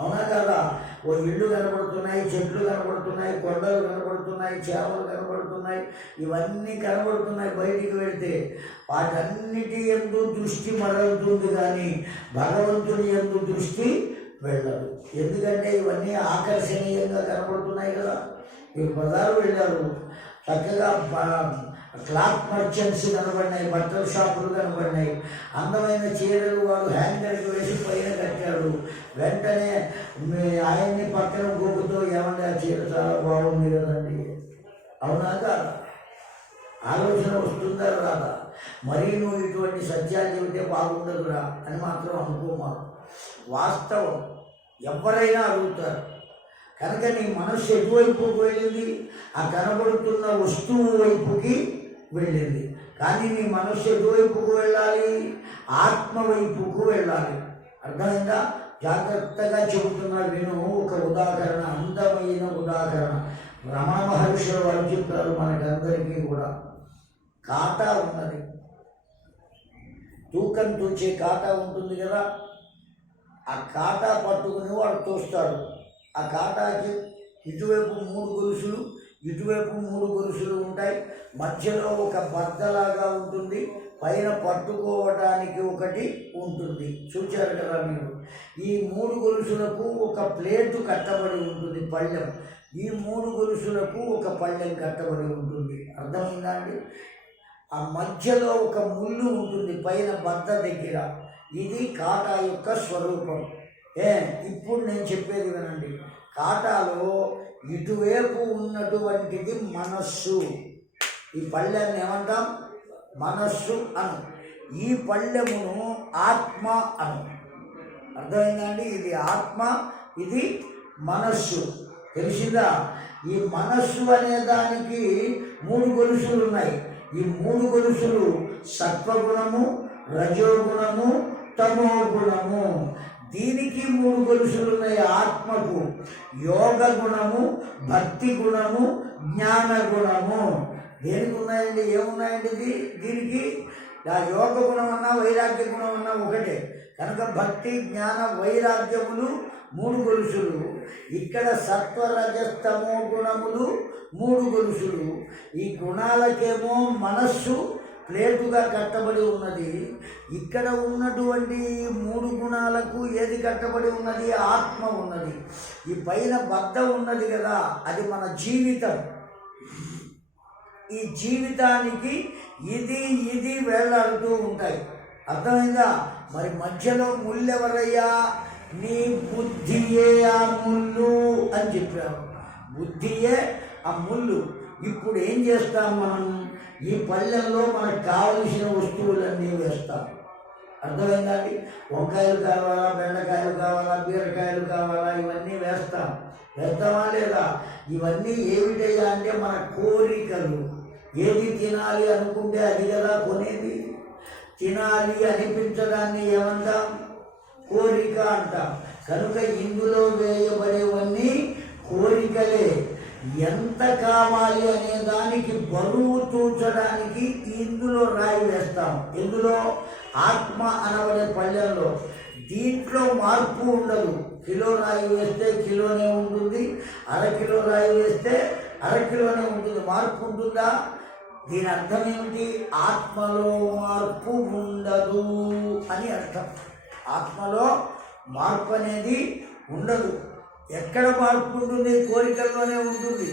అవునా కదా? ఓ ఇళ్ళు కనబడుతున్నాయి, చెట్లు కనబడుతున్నాయి, కొండలు కనబడుతున్నాయి, చేపలు కనబడుతున్నాయి, ఇవన్నీ కనబడుతున్నాయి. బయటికి వెళితే వాటన్నిటి యందు దృష్టి మరలుతుంది, కానీ భగవంతుని యందు దృష్టి వెళ్ళదు. ఎందుకంటే ఇవన్నీ ఆకర్షణీయంగా కనబడుతున్నాయి కదా. మీరు బజారు వెళ్ళారు, చక్కగా క్లాత్ మర్చెంట్స్ కనబడినాయి, బట్టల షాపులు కనబడినాయి, అందమైన చీరలు వాడు హ్యాంగర్కి వేసి పైన కట్టాడు. వెంటనే ఆయన్ని పక్కన గోపుతో ఏమంటే ఆ చీర చాలా బాగుంది కదండి, అవునా కాదా? ఆలోచన వస్తుందా రాదా? మరీ నువ్వు ఇటువంటి సత్యాలు చెబితే బాగుండదురా అని మాత్రం అనుకోమారు. వాస్తవం ఎవరైనా అడుగుతారు. కనుక నీ మనస్సు ఎటువైపుకు వెళ్ళింది? ఆ కనబడుతున్న వస్తువు వైపుకి వెళ్ళింది. కానీ నీ మనస్సు ఎటువైపుకు వెళ్ళాలి? ఆత్మ వైపుకు వెళ్ళాలి. అర్థమైందా? జాగ్రత్తగా చెబుతున్నారు విను. ఒక ఉదాహరణ, అందమైన ఉదాహరణ రమణ మహర్షుల వారు చెప్తారు మనకందరికీ కూడా. కాటా ఉన్నది, తూకం తూచే కాటా ఉంటుంది కదా. ఆ కాటా పట్టుకుని వాడు తోస్తాడు. ఆ కాటాకి ఇటువైపు 3 గొలుసులు, ఇటువైపు 3 గొలుసులు ఉంటాయి. మధ్యలో ఒక బద్దలాగా ఉంటుంది, పైన పట్టుకోవడానికి ఒకటి ఉంటుంది. చూచారు కదా మీరు. ఈ 3 గొలుసులకు ఒక ప్లేటు కట్టబడి ఉంటుంది, పళ్ళెం. ఈ 3 గొలుసులకు ఒక పళ్ళెం కట్టబడి ఉంటుంది. అర్థమైందా అండి? ఆ మధ్యలో ఒక ముళ్ళు ఉంటుంది పైన బద్ద దగ్గర. ఇది కాటా యొక్క స్వరూపం. ఇప్పుడు నేను చెప్పేది వినండి. కాటాలో ఇటువైపు ఉన్నటువంటిది మనస్సు. ఈ పళ్ళెన్ని ఏమంటాం? మనస్సు అను. ఈ పళ్ళెమును ఆత్మ అను. అర్థమైందండి? ఇది ఆత్మ, ఇది మనస్సు. తెలిసిందా? ఈ మనస్సు అనే దానికి 3 గొలుసులు ఉన్నాయి. ఈ 3 గొలుసులు సత్వగుణము, రజోగుణము, తమో గుణము. దీనికి 3 గొలుసులు ఉన్నాయి. ఆత్మకు యోగ గుణము, భక్తి గుణము, జ్ఞాన గుణము. దేనికి ఉన్నాయండి? ఏమున్నాయండి? దీనికి ఆ యోగ గుణం అన్నా వైరాగ్య గుణం అన్నా ఒకటే. కనుక భక్తి, జ్ఞాన, వైరాగ్యములు 3 గొలుసులు. ఇక్కడ సత్వరజస్తమో గుణములు 3 గొలుసులు. ఈ గుణాలకేమో మనస్సు ప్లేటుగా కట్టబడి ఉన్నది. ఇక్కడ ఉన్నటువంటి 3 గుణాలకు ఏది కట్టబడి ఉన్నది? ఆత్మ ఉన్నది. ఈ పైన బద్ద ఉన్నది కదా, అది మన జీవితం. ఈ జీవితానికి ఇది వేలాడుతూ ఉంటాయి. అర్థమైందా? మరి మధ్యలో ముళ్ళు ఎవరయ్యా? నీ బుద్ధియే ఆ ముళ్ళు అని చెప్పారు. బుద్ధియే ఆ ముళ్ళు. ఇప్పుడు ఏం చేస్తాం మనం? ఈ పళ్ళెంలో మనకు కావలసిన వస్తువులన్నీ వేస్తాం. అర్థమైందండి? వంకాయలు కావాలా, బెండకాయలు కావాలా, బీరకాయలు కావాలా, ఇవన్నీ వేస్తామా లేదా? ఇవన్నీ ఏమిటయ్యా అంటే మన కోరికలు. ఏది తినాలి అనుకుంటే అది కదా కొనేది. తినాలి అనిపించడాన్ని ఏమంటాం? కోరిక అంటాం. కనుక ఇందులో వేయబడేవన్నీ కోరికలే. ఎంత కావాలి అనే దానికి బరువు తూచడానికి ఇందులో రాయి వేస్తాం. ఇందులో ఆత్మ అనబడే పళ్ళెంలో. దీంట్లో మార్పు ఉండదు. కిలో రాయి వేస్తే కిలోనే ఉంటుంది, అరకిలో రాయి వేస్తే అరకిలోనే ఉంటుంది. మార్పు ఉంటుందా? దీని అర్థం ఏమిటి? ఆత్మలో మార్పు ఉండదు అని అర్థం. ఆత్మలో మార్పు అనేది ఉండదు. ఎక్కడ మార్పు ఉంటుంది? కోరికల్లోనే ఉంటుంది.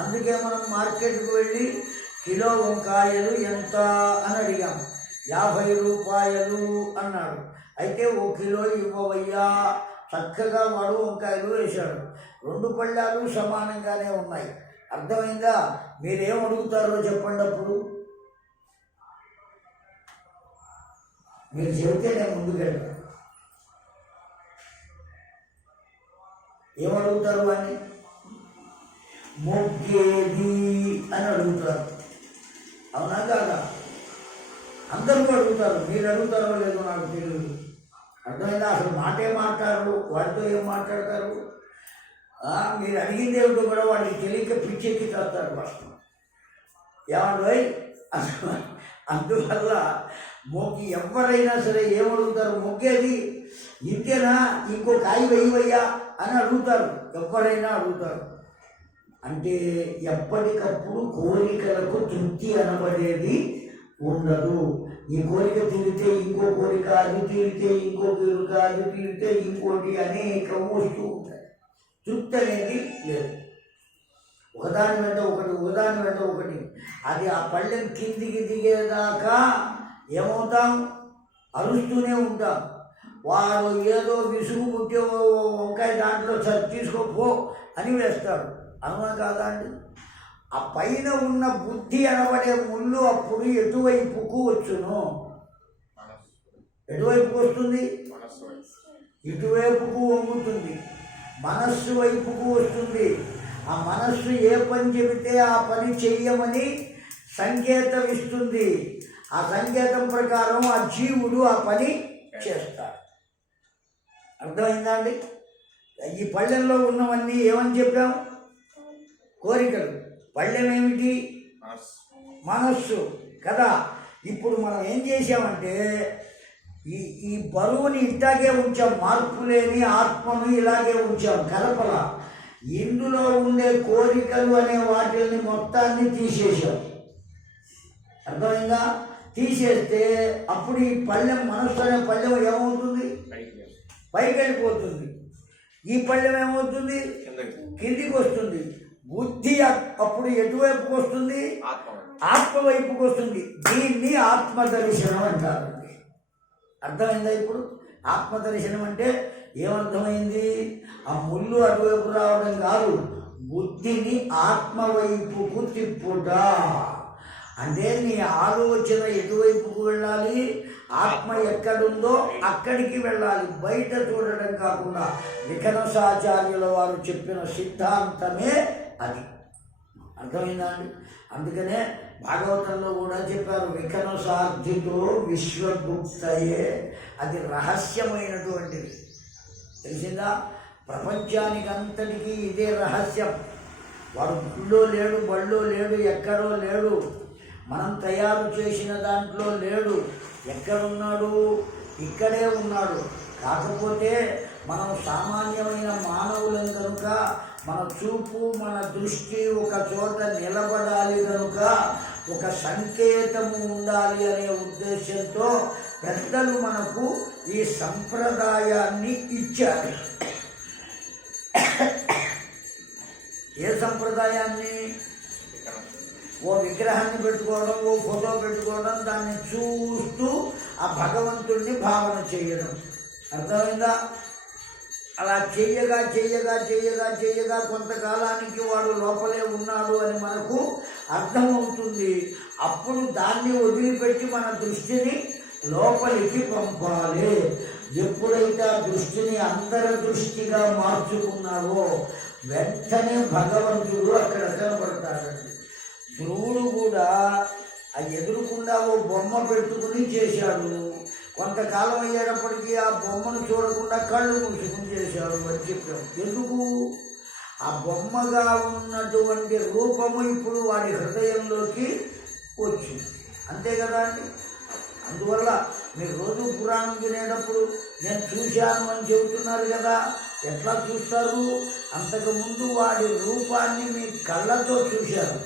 అందుకే మనం మార్కెట్కి వెళ్ళి కిలో వంకాయలు ఎంత అని అడిగాం. 50 రూపాయలు అన్నాడు. అయితే 1 కిలో ఇవ్వవయ్యా. చక్కగా వాడు వంకాయలు వేశాడు. 2 పళ్ళాలు సమానంగానే ఉన్నాయి. అర్థమైందా? మీరేం అడుగుతారో చెప్పండి. అప్పుడు మీరు చెబితే నేను ముందుకెళ్తాను. ఏమడుగుతారు అని? మొగ్గేది అని అడుగుతారు. అవునా కాదా? అందరూ అడుగుతారు. మీరు అడుగుతారో లేదో నాకు తెలియదు. అర్థమైందా? అసలు మాటే మాట్లాడరు. వాడితో ఏం మాట్లాడతారు? మీరు అడిగింది ఏమిటో కూడా వాడికి తెలియక పిచ్చెక్కి చేస్తారు వాళ్ళు. ఏమంటే అందువల్ల మొగ్గి ఎవరైనా సరే ఏమడుగుతారు? మొగ్గేది ఇంతేనా, ఇంకో కాయ వేయవయ్యా అని అడుగుతారు. ఎవరైనా అడుగుతారు. అంటే ఎప్పటికప్పుడు కోరికలకు తృప్తి అనబడేది ఉండదు. ఈ కోరిక తీరితే ఇంకో కోరిక, అది తీరితే ఇంకో కోరిక, అది తీరితే ఇంకోటి అనేకం వస్తూ ఉంటాయి. తృప్తి అనేది లేదు. ఒకదాని వెంట ఒకటి, ఒకదాని వెంట ఒకటి. అది ఆ పళ్ళెం కిందికి దిగేదాకా ఏమవుతాం? అరుస్తూనే ఉంటాం. వాడు ఏదో విసుగు పుట్టే వంకాయ దాంట్లో తీసుకోపో అని వేస్తాడు. అవునా కాదా అండి? ఆ పైన ఉన్న బుద్ధి అనబడే ముళ్ళు అప్పుడు ఎటువైపుకు వచ్చును? ఎటువైపుకు వస్తుంది? ఇటువైపుకు వంగుతుంది. మనస్సు వైపుకు వస్తుంది. ఆ మనస్సు ఏ పని చెబితే ఆ పని చెయ్యమని సంకేతం ఇస్తుంది. ఆ సంకేతం ప్రకారం ఆ జీవుడు ఆ పని చేస్తాడు. అర్థమైందా అండి? ఈ పళ్ళెంలో ఉన్నవన్నీ ఏమని చెప్పాం? కోరికలు. పళ్ళెం ఏమిటి? మనస్సు కదా. ఇప్పుడు మనం ఏం చేసామంటే ఈ బరువుని ఇట్లాగే ఉంచాం. మార్పు లేని ఆత్మను ఇలాగే ఉంచాం కలపల. ఇందులో ఉండే కోరికలు అనే వాటిని మొత్తాన్ని తీసేసాం. అర్థమైందా? తీసేస్తే అప్పుడు ఈ పళ్ళెం, మనస్సు అనే పళ్ళెం ఏమవుతుంది? పైకి వెళ్ళిపోతుంది. ఈ పళ్ళెం ఏమవుతుంది? కిందికి వస్తుంది. బుద్ధి అప్పుడు ఎటువైపుకి వస్తుంది? ఆత్మ వైపుకి వస్తుంది. దీన్ని ఆత్మదర్శనం అంటారు. అర్థమైందా? ఇప్పుడు ఆత్మదర్శనం అంటే ఏమర్థమైంది? ఆ ముళ్ళు అటువైపు రావడం కాదు, బుద్ధిని ఆత్మవైపుకు తిప్పుట. అంటే నీ ఆలోచన ఎటువైపుకు వెళ్ళాలి? ఆత్మ ఎక్కడుందో అక్కడికి వెళ్ళాలి. బయట చూడడం కాకుండా. వికనసాచార్యుల వారు చెప్పిన సిద్ధాంతమే అది. అర్థమైందా అండి? అందుకనే భాగవతంలో కూడా చెప్పారు, వికనసార్థితో విశ్వగుప్తయే. అది రహస్యమైనటువంటిది. తెలిసిందా? ప్రపంచానికి అంతటికీ ఇదే రహస్యం. వాడు గుళ్ళో లేడు, బళ్ళో లేడు, ఎక్కడో లేడు. మనం తయారు చేసిన దాంట్లో లేడు. ఎక్కడున్నాడు? ఇక్కడే ఉన్నాడు. కాకపోతే మనం సామాన్యమైన మానవులం కనుక మన చూపు, మన దృష్టి ఒక చోట నిలబడాలి కనుక ఒక సంకేతము ఉండాలి అనే ఉద్దేశంతో పెద్దలు మనకు ఈ సంప్రదాయాన్ని ఇచ్చారు. ఏ సంప్రదాయాన్ని? ఓ విగ్రహాన్ని పెట్టుకోవడం, ఓ ఫోటో పెట్టుకోవడం, దాన్ని చూస్తూ ఆ భగవంతుడిని భావన చేయడం. అర్థమైందా? అలా చెయ్యగా చెయ్యగా చెయ్యగా చెయ్యగా కొంతకాలానికి వాడు లోపలే ఉన్నాడు అని మనకు అర్థమవుతుంది. అప్పుడు దాన్ని వదిలిపెట్టి మన దృష్టిని లోపలికి పంపాలి. ఎప్పుడైతే ఆ దృష్టిని అంతర్దృష్టిగా మార్చుకున్నావో వెంటనే భగవంతుడు అక్కడ కనబడతాడండి. ధ్రువుడు కూడా ఆ ఎదురుకుండా ఓ బొమ్మ పెట్టుకుని చేశాడు. కొంతకాలం అయ్యేటప్పటికీ ఆ బొమ్మను చూడకుండా కళ్ళు మూసుకుని చేశాడు అని చెప్పాం. ఎందుకు? ఆ బొమ్మగా ఉన్నటువంటి రూపము ఇప్పుడు వాడి హృదయంలోకి వచ్చింది. అంతే కదా అండి. అందువల్ల మీరు రోజు పురాణం వినేటప్పుడు నేను చూశాను అని చెబుతున్నారు కదా. ఎట్లా చూస్తారు? అంతకుముందు వాడి రూపాన్ని మీ కళ్ళతో చూశారు.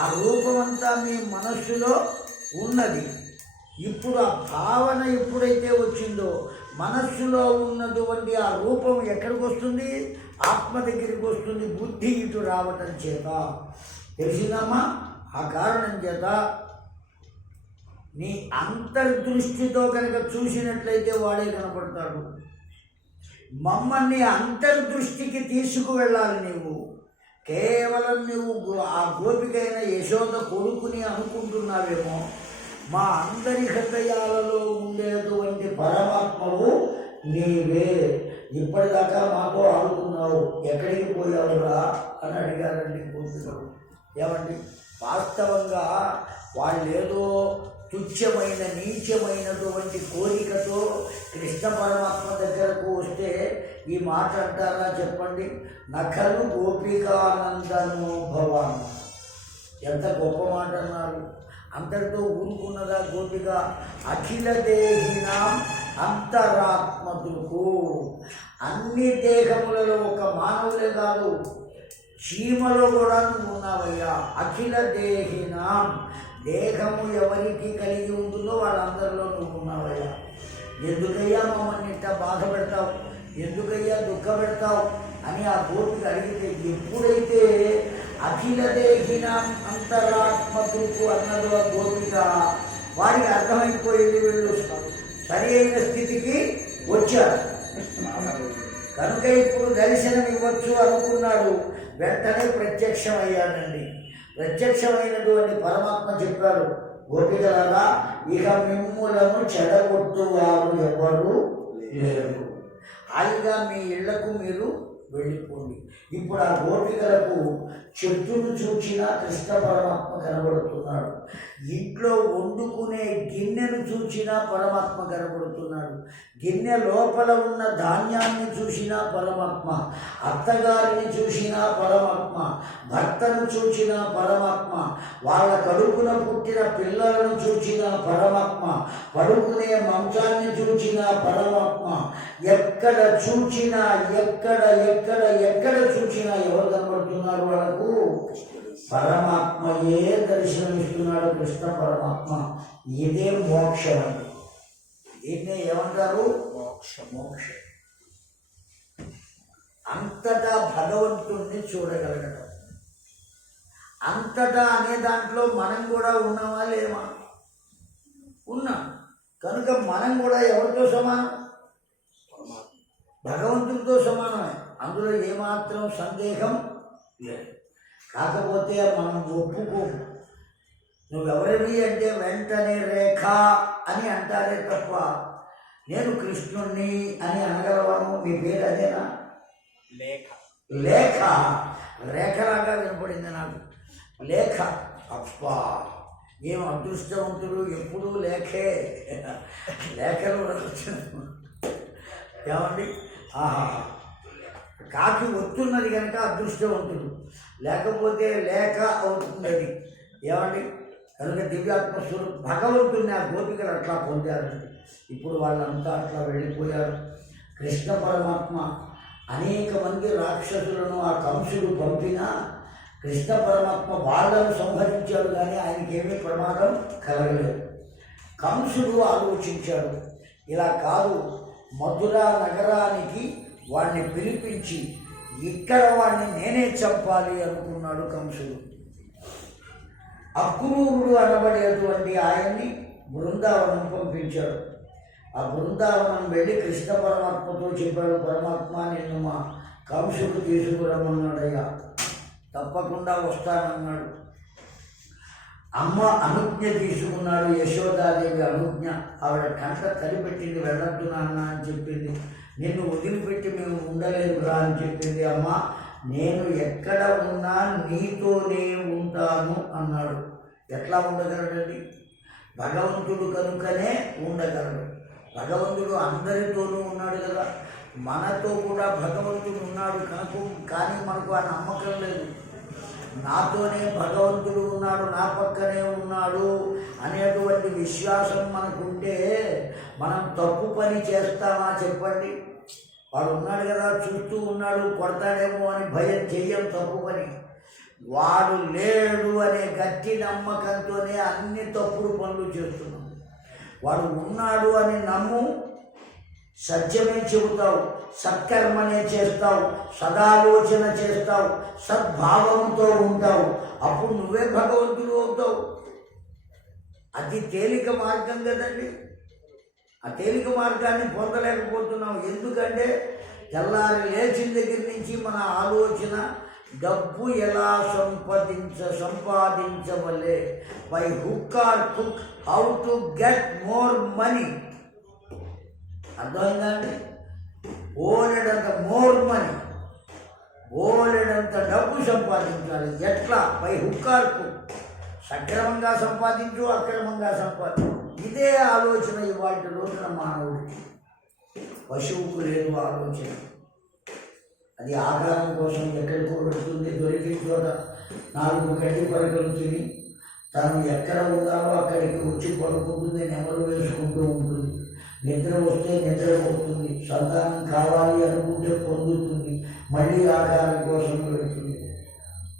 ఆ రూపం అంతా మీ మనస్సులో ఉన్నది. ఇప్పుడు ఆ భావన ఎప్పుడైతే వచ్చిందో మనస్సులో ఉన్నటువంటి ఆ రూపం ఎక్కడికి వస్తుంది? ఆత్మ దగ్గరికి వస్తుంది. బుద్ధి ఇటు రావటం చేత. తెలిసిందమ్మా? ఆ కారణం చేత నీ అంతర్దృష్టితో కనుక చూసినట్లయితే వాడే కనపడతాడు. మమ్మల్ని అంతర్దృష్టికి తీసుకువెళ్ళాలి. నీవు కేవలం నువ్వు ఆ గోపికైన యశోద కొడుకుని అనుకుంటున్నావేమో. మా అందరి హృదయాలలో ఉండేటువంటి పరమాత్మవు నీవే. ఇప్పటిదాకా మాతో ఆడుకున్నావు, ఎక్కడికి పోయావురా అని అడిగారండి గోపికలు. ఏమండి, వాస్తవంగా వాళ్ళేదో తుచ్చమైన నీచమైనటువంటి కోరికతో కృష్ణ పరమాత్మ దగ్గరకు వస్తే ఈ మాట అంటారా చెప్పండి? నఖలు గోపికానందనో భవాన్. ఎంత గొప్ప మాట అన్నారు. అంతటితో ఊరుకున్నదా గోపిక? అఖిల దేహినాం అంతరాత్మదుకు. అన్ని దేహములలో ఒక మానవులే కాదు, చీమలో కూడా నువ్వు ఉన్నావయ్యా. అఖిల దేహినాం, దేహము ఎవరికి కలిగి ఉంటుందో వాళ్ళందరిలో నువ్వు ఉన్నావయ్యా. ఎందుకయ్యా మమ్మల్ని ఇట్లా బాధ పెడతావు, ఎందుకయ్యా దుఃఖ పెడతావు అని ఆ గోపిక అడిగితే, ఎప్పుడైతే అఖిల దేహినాం అంతరాత్మకు అన్నదో ఆ గోపిక, వాడికి అర్థమైపోయింది వీళ్ళు సరి అయిన స్థితికి వచ్చారు కనుక ఇప్పుడు దర్శనం ఇవ్వచ్చు అనుకున్నాడు. వెంటనే ప్రత్యక్షం అయ్యాడండి. ప్రత్యక్షమైనటువంటి పరమాత్మ చెప్పాడు, గోపికలారా ఇక మిమ్ములను చెడగొట్టువారు ఎవరు లేరు, హాయిగా మీ ఇళ్లకు మీరు వెళ్ళిపోండి. ఇప్పుడు ఆ గోపికలకు చెట్టును చూచినా కృష్ణ పరమాత్మ కనబడుతున్నాడు. ఇంట్లో వండుకునే గిన్నెను చూచినా పరమాత్మ కనబడుతున్నాడు. గిన్నె లోపల ఉన్న ధాన్యాన్ని చూసినా పరమాత్మ, అత్తగారిని చూసినా పరమాత్మ, భర్తను చూచినా పరమాత్మ, వాళ్ళ కడుపున పుట్టిన పిల్లలను చూచినా పరమాత్మ, పడుకునే మంచాన్ని చూచినా పరమాత్మ. ఎక్కడ చూచినా ఎక్కడ ఎక్కడ ఎక్కడ చూచినా ఎవరు కనబడుతున్నారు? వాళ్ళకు పరమాత్మయే దర్శనమిస్తున్నాడు, కృష్ణ పరమాత్మ. ఇదే మోక్షం అండి. దీన్నే ఏమంటారు? మోక్షం. అంతటా భగవంతుణ్ణి చూడగలగడం. అంతటా అనే దాంట్లో మనం కూడా ఉన్నామా లేమా? ఉన్నాం. కనుక మనం కూడా ఎవరితో సమానం? భగవంతుడితో సమానమే. అందులో ఏమాత్రం సందేహం లేదు. కాకపోతే మనం ఒప్పుకోము. నువ్వెవరివి అంటే వెంటనే రేఖ అని అంటారే తప్ప నేను కృష్ణుణ్ణి అని అనగలవాను. మీ పేరు అదేనా? లేఖ. లేఖ. రేఖలాగా వినపడింది నాకు. లేఖ. అబ్బా ఏం అదృష్టవంతుడు, ఎప్పుడూ లేఖే. లేఖలు ఏమండి? ఆహా, కాకి వస్తున్నది కనుక అదృష్టవంతుడు, లేకపోతే లేక అవుతుంది అది. ఏమండి? కనుక దివ్యాత్మ స్వరూపం భగవంతుడిని ఆ గోపికలు అట్లా పొందారండి. ఇప్పుడు వాళ్ళంతా అట్లా వెళ్ళిపోయారు. కృష్ణ పరమాత్మ అనేక మంది రాక్షసులను ఆ కంసుడు పంపినా కృష్ణ పరమాత్మ వాళ్ళను సంహరించాడు, కానీ ఆయనకేమీ ప్రమాదం కలగలేదు. కంసుడు ఆలోచించాడు, ఇలా కాదు, మధురా నగరానికి వాడిని పిలిపించి ఇక్కడ వాడిని నేనే చంపాలి అనుకున్నాడు కంసుడు. అక్రూరుడు అనబడేటువంటి ఆయన్ని బృందావనం పంపించాడు. ఆ బృందావనం వెళ్ళి కృష్ణ పరమాత్మతో చెప్పాడు, పరమాత్మ నిన్ను మా కంసుడు తీసుకురమ్మన్నాడయ్యా. తప్పకుండా వస్తానన్నాడు. అమ్మ అనుజ్ఞ తీసుకున్నాడు, యశోదాదేవి అనుజ్ఞ. ఆవిడ కంట తలిపెట్టింది, వెళ్ళొద్దు నాన్న అని చెప్పింది. నిన్ను వదిలిపెట్టి మేము ఉండలేదురా అని చెప్పింది. అమ్మ నేను ఎక్కడ ఉన్నా నీతోనే ఉంటాను అన్నాడు. ఎట్లా ఉండగలడండి? భగవంతుడు కనుకనే ఉండగలడు. భగవంతుడు అందరితోనూ ఉన్నాడు కదా, మనతో కూడా భగవంతుడు ఉన్నాడు కనుక. కానీ మనకు ఆ నమ్మకం లేదు. నాతోనే భగవంతుడు ఉన్నాడు, నా పక్కనే ఉన్నాడు అనేటువంటి విశ్వాసం మనకుంటే మనం తప్పు పని చేస్తామా చెప్పండి? వాడు ఉన్నాడు కదా, చూస్తూ ఉన్నాడు, కొడతాడేమో అని భయం చెయ్యం తప్పు పని. వాడు లేడు అనే గట్టి నమ్మకంతోనే అన్ని తప్పుడు పనులు చేస్తున్నాం. వాడు ఉన్నాడు అని నమ్ము, సత్యమే చెబుతావు, సత్కర్మనే చేస్తావు, సదాలోచన చేస్తావు, సద్భావంతో ఉంటావు. అప్పుడు నువ్వే భగవంతుడు అవుతావు. అతి తేలిక మార్గం కదండి. ఆ తేలిక మార్గాన్ని పొందలేకపోతున్నాం. ఎందుకంటే తెల్లారి లేచిన దగ్గర నుంచి మన ఆలోచన డబ్బు ఎలా సంపాదించవలే, బై హుక్ ఆర్ కుక్, how to get more money. అర్థమైందా అండి? బోలెడంత మోర్ మనీ, బోలెడంత డబ్బు సంపాదించాలి. ఎట్లా? బై హుక్ ఆర్ కుక్. సక్రమంగా సంపాదించు, అక్రమంగా సంపాదించు. ఇదే ఆలోచన ఇవాటి రోజున మానవుడికి. పశువుకు లేదు ఆలోచన. అది ఆహారం కోసం ఎక్కడికో పెడుతుంది, దొరికిన చోట 4 గడ్డి పరకలు తిని తను ఎక్కడ ఉండాలో అక్కడికి వచ్చి పడుకుంటుంది, నెమరు వేసుకుంటూ ఉంటుంది. నిద్ర వస్తే నిద్రపోతుంది, సంతానం కావాలి అనుకుంటే పొందుతుంది, మళ్ళీ ఆహారం కోసం పెడుతుంది.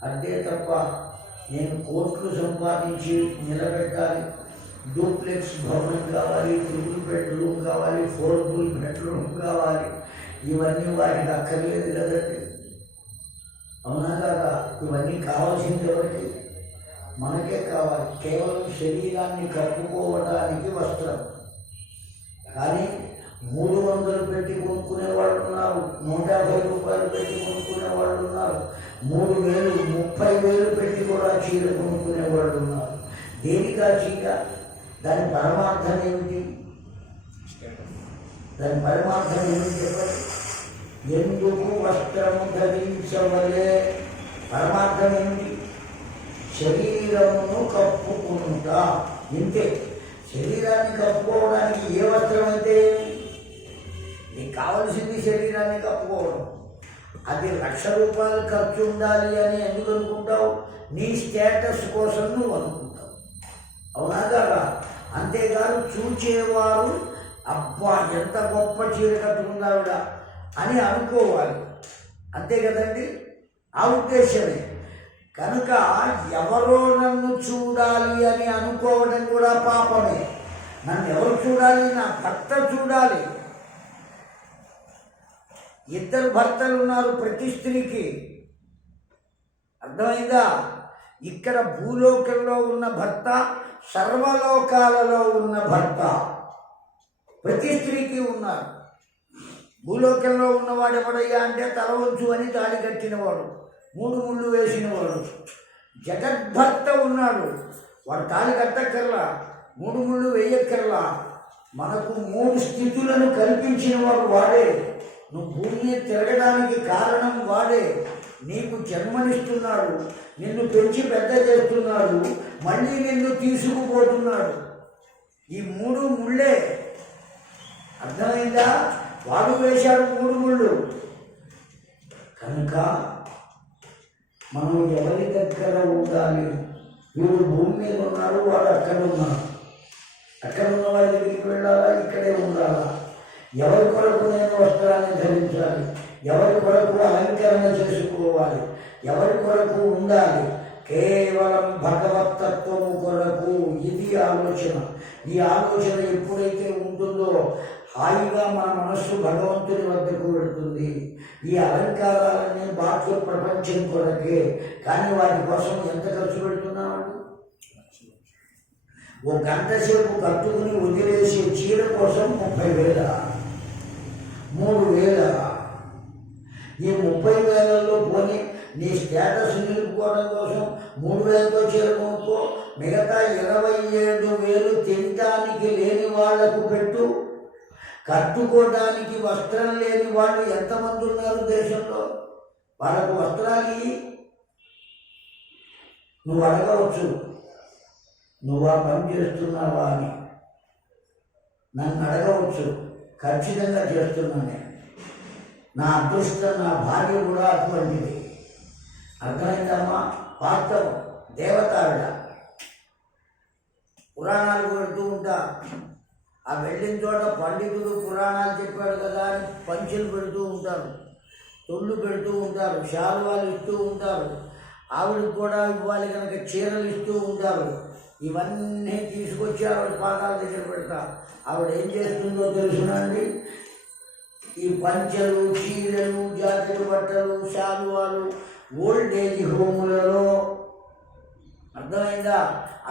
అంతే తప్ప నేను కోట్లు సంపాదించి నిలబెట్టాలి, డూప్లెక్స్ భవనం కావాలి, 3 బెడ్రూమ్ కావాలి, 4 బెడ్రూమ్ కావాలి, ఇవన్నీ వాటికి అక్కర్లేదు కదండి. అవునా కదా? ఇవన్నీ కావాల్సింది ఎవరికి? మనకే కావాలి. కేవలం శరీరాన్ని కప్పుకోవడానికి వస్త్రం. కానీ 300 పెట్టి కొనుక్కునే వాళ్ళు ఉన్నారు, 150 రూపాయలు పెట్టి కొనుక్కునే వాళ్ళు ఉన్నారు, 3000, 30,000 పెట్టి కూడా చీర కొనుక్కునే వాళ్ళు ఉన్నారు. దేనికా చీర? దాని పరమార్థం ఏమిటి? దాని పరమార్థం ఏమిటి చెప్పండి? ఎందుకు వస్త్రము ధరించవలే? పరమార్థం ఏమిటి? శరీరమును కప్పుకుంటా. ఇంతే. శరీరాన్ని కప్పుకోవడానికి ఏ వస్త్రం అయితే నీకు కావలసింది శరీరాన్ని కప్పుకోవడం. అది 1,00,000 రూపాయలు ఖర్చు ఉండాలి అని ఎందుకు అనుకుంటావు? నీ స్టేటస్ కోసం నువ్వు అనుకుంటావు. అవునా కదా? అంతేకాదు చూచేవారు అబ్బా ఎంత గొప్ప చీర కట్టుకున్నావిడ అని అనుకోవాలి. అంతే కదండి? ఆ ఉద్దేశమే. కనుక ఎవరో నన్ను చూడాలి అని అనుకోవడం కూడా పాపమే. నన్ను ఎవరు చూడాలి? నా భర్త చూడాలి. 2 భర్తలు ఉన్నారు ప్రతి స్త్రీకి. అర్థమైందా? ఇక్కడ భూలోకంలో ఉన్న భర్త, సర్వలోకాలలో ఉన్న భర్త ప్రతి స్త్రీకి ఉన్నారు. భూలోకంలో ఉన్నవాడు ఎవడయ్యా అంటే తల వంచు అని తాళి కట్టినవాడు, 3 ముళ్ళు వేసినవాడు. జగద్భర్త ఉన్నాడు, వాడు తాళి కట్టక్కర్లా, 3 ముళ్ళు వేయక్కర్లా. మనకు 3 స్థితులను కల్పించినవాడు వాడే. నువ్వు భూమిని తిరగడానికి కారణం వాడే. నీకు జన్మనిస్తున్నాడు, నిన్ను పెంచి పెద్ద చేస్తున్నాడు, మళ్ళీ నిన్ను తీసుకుపోతున్నాడు. ఈ 3 ముళ్ళే. అర్థమైందా? వాడు వేశాడు 3 ముళ్ళు. కనుక మనం ఎవరి దగ్గర ఉండాలి? వీడు భూమి మీద ఉన్నాడు, వాడు అక్కడ ఉన్నాడు. అక్కడ ఉన్న వాడి దగ్గరికి వెళ్ళాలా? ఇక్కడే ఉండాలా? ఎవరి కొరకు నేను వస్త్రాన్ని ధరించాలి? ఎవరి కొరకు అలంకరణ చేసుకోవాలి? ఎవరి కొరకు ఉండాలి? కేవలం భగవతత్వము కొరకు. ఇది ఆలోచన. ఈ ఆలోచన ఎప్పుడైతే ఉంటుందో హాయిగా మన మనస్సు భగవంతుని వద్దకు వెళుతుంది. ఈ అలంకారాలన్నీ బాహ్య ప్రపంచం కొరకే. కానీ వాటి కోసం ఎంత ఖర్చు పెడుతున్నామండి? 1 గంట సేపు కట్టుకుని వదిలేసే చీర కోసం 30,000, 3,000. ఈ 30,000లో పోనీ నీ స్టేటస్ నిలుపుకోవడం కోసం 3,000తో చీర కొనుక్కో, మిగతా 27,000 తినడానికి లేని వాళ్లకు పెట్టు. కట్టుకోవడానికి వస్త్రం లేని వాళ్ళు ఎంతమంది ఉన్నారు దేశంలో? వాళ్ళకు వస్త్రాలు నువ్వు అడగవచ్చు, నువ్వు ఆ పని చేస్తున్నావా అని. నన్ను అడగవచ్చు, ఖచ్చితంగా చేస్తున్నాను నేను. నా అదృష్టం, నా భార్య కూడా అటువంటిది. అర్థమైందమ్మా? వాస్తవం. దేవతావిడ. పురాణాలు పెడుతూ ఉంటా. ఆ వెళ్ళిన చోట పండితుడు పురాణాలు చెప్పాడు కదా అని పంచులు పెడుతూ ఉంటారు, తొళ్ళు పెడుతూ ఉంటారు, శాలువాలు ఇస్తూ ఉంటారు. ఆవిడకి కూడా ఇవ్వాలి కనుక చీరలు ఇస్తూ ఉంటారు. ఇవన్నీ తీసుకొచ్చి ఆవిడ పాదాల దగ్గర పెడతా. ఆవిడ ఏం చేస్తుందో తెలుసునండి? ఈ పంచెలు, చీరలు, జాకెట్ బట్టలు, శాలువాలు ఓల్డేజ్ హోములలో, అర్థమైందా?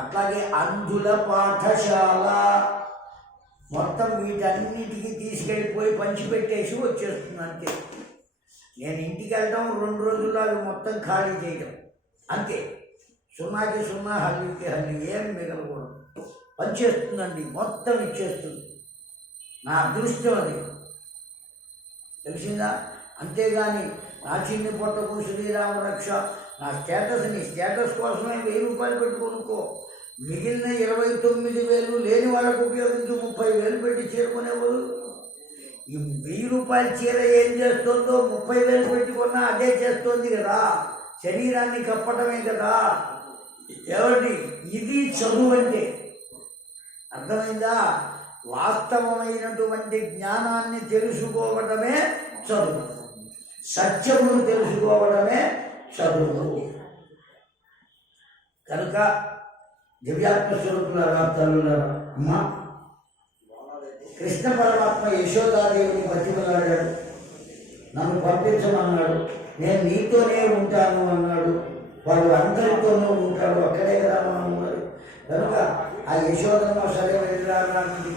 అట్లాగే అంధుల పాఠశాల, మొత్తం వీటన్నిటికీ తీసుకెళ్ళిపోయి పంచిపెట్టేసి వచ్చేస్తుంది అంతే. నేను ఇంటికి వెళ్ళడం 2 రోజుల్లో అవి మొత్తం ఖాళీ చేయడం అంతే. 0కి 0, హల్లుకి హల్లు, ఏమి మిగలకూడదు. పనిచేస్తుందండి, మొత్తం ఇచ్చేస్తుంది. నా అదృష్టం అది, తెలిసిందా? అంతేగాని నా చిన్ని పొట్టకు శ్రీరామ రక్ష, నా స్టేటస్ కోసమే 1000 రూపాయలు పెట్టుకొనుకో, మిగిలిన 29,000 లేని వాళ్ళకు ఉపయోగించి 30,000 పెట్టి చేరుకునేవారు. ఈ 1000 రూపాయల చీర ఏం చేస్తుందో 30,000 పెట్టుకున్నా అదే చేస్తోంది కదా, శరీరాన్ని కప్పటమే కదా. ఎవరి ఇది చదువు అంటే? అర్థమైందా? వాస్తవమైనటువంటి జ్ఞానాన్ని తెలుసుకోవడమే చదువు, సత్యమును తెలుసుకోవడమే చదువు. కనుక దివ్యాత్మ స్వరూపులారా, తల్లులారా, అమ్మా, కృష్ణ పరమాత్మ యశోదాదేవిని బతిమలాడాడు, నన్ను పంపించమన్నాడు. నేను నీతోనే ఉంటాను అన్నాడు. వాడు అందరితోనూ ఉంటాడు, అక్కడే కదా మనం ఉన్నది. కనుక ఆ యశోదమ్మ సరే వెళ్ళిరానండి.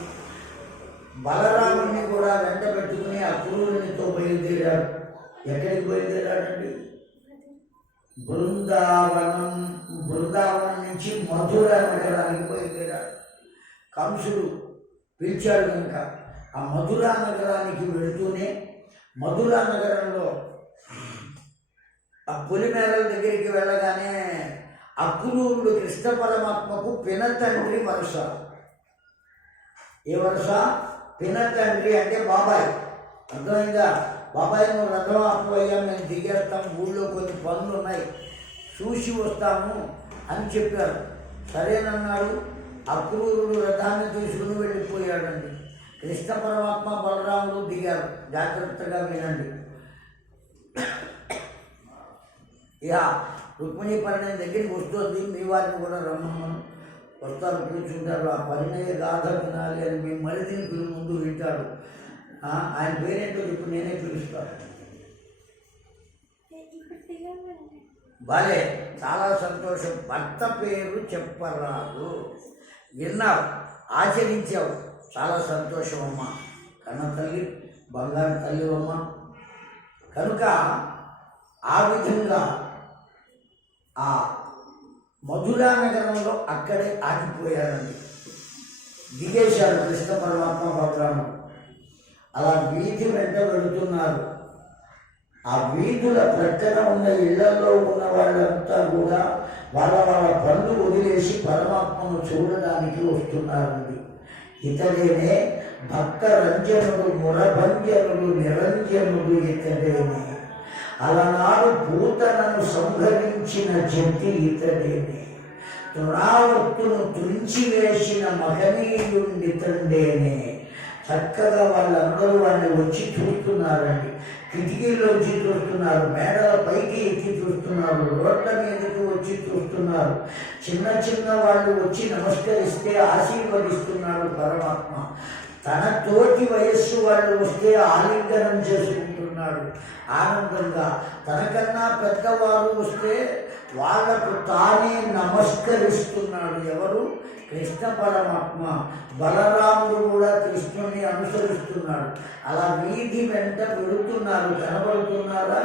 బలరాముని కూడా వెంట పెట్టుకుని ఆ పురువునితో బయలుదేరాడు. ఎక్కడికి బయలుదేరాడండి? బృందావనం నుంచి మధుర నగరానికి బయలుదేరాడు. కంసుడు పిలిచాడు కనుక ఆ మధురా నగరానికి వెళుతూనే, మధురా నగరంలో ఆ పొలిమేరల దగ్గరికి వెళ్ళగానే అక్రూరుడు కృష్ణ పరమాత్మకు పినతండ్రి వరుస. ఏ వరుస? పినతండ్రి అంటే బాబాయ్. అర్థమైందా? బాబాయ్, నువ్వు రథం ఆపువయ్యా, మేము దిగేస్తాం, ఊళ్ళో కొన్ని పనులు ఉన్నాయి, చూసి వస్తాము అని చెప్పారు. సరేనన్నాడు. అక్రూరుడు రథాన్ని తీసుకుని వెళ్ళిపోయాడండి. కృష్ణ పరమాత్మ బలరాముడు దిగారు. జాగ్రత్తగా వినండి. ఇక రుక్మిణీ పరిణయ దగ్గరికి వస్తుంది. మీ వారిని కూడా రమ్మను వస్తారు, కూర్చుంటారు. ఆ పరిణయ గాథ వినాలి అని మీ మరిదిని ముందు వింటాడు. ఆయన పేరేంటో ఇప్పుడు నేనే పిలుస్తాను. భలే, చాలా సంతోషం. భర్త పేరు చెప్పరాదు. విన్నావు, ఆచరించావు, చాలా సంతోషం అమ్మా. కన్న తల్లి, బంగారు తల్లి అమ్మ. కనుక ఆ విధంగా ఆ మధురా నగరంలో అక్కడే ఆగిపోయాడండి. దిగేశాడు కృష్ణ పరమాత్మ బలరాముడు. అలా వీధి వెంట వెళుతున్నారు. ఆ వీధుల ప్రక్కన ఉన్న ఇళ్లలో ఉన్న వాళ్ళంతా కూడా వాళ్ళ పనులు వదిలేసి పరమాత్మను చూడడానికి వస్తున్నారండి. ఇతడేనే భక్త రంజనుడు, మురభంజనుడు, నిరంజనుడు ఇతడేనే. అలనాడు పూతనను సంహరించిన జంతి ఇతడేనే. తురావత్తును తుంచివేసిన మహనీయుండితండేనే. చక్కగా వాళ్ళందరూ వాళ్ళని వచ్చి చూస్తున్నారండి. కిటికీలోంచి చూస్తున్నారు, మేడల పైకి ఎక్కి చూస్తున్నారు, రోడ్ల మీదకి వచ్చి చూస్తున్నారు. చిన్న చిన్న వాళ్ళు వచ్చి నమస్కరిస్తే ఆశీర్వదిస్తున్నాడు పరమాత్మ. తన తోటి వయస్సు వాళ్ళు వస్తే ఆలింగనం చేసుకుంటున్నాడు ఆనందంగా. తనకన్నా పెద్దవారు వస్తే వాళ్లకు తానే నమస్కరిస్తున్నాడు. ఎవరు? కృష్ణ పరమాత్మ. బలరాముడు కూడా కృష్ణుని అనుసరిస్తున్నాడు. అలా వీధి వెంట వెళుతున్నారు. కనబడుతున్నారా?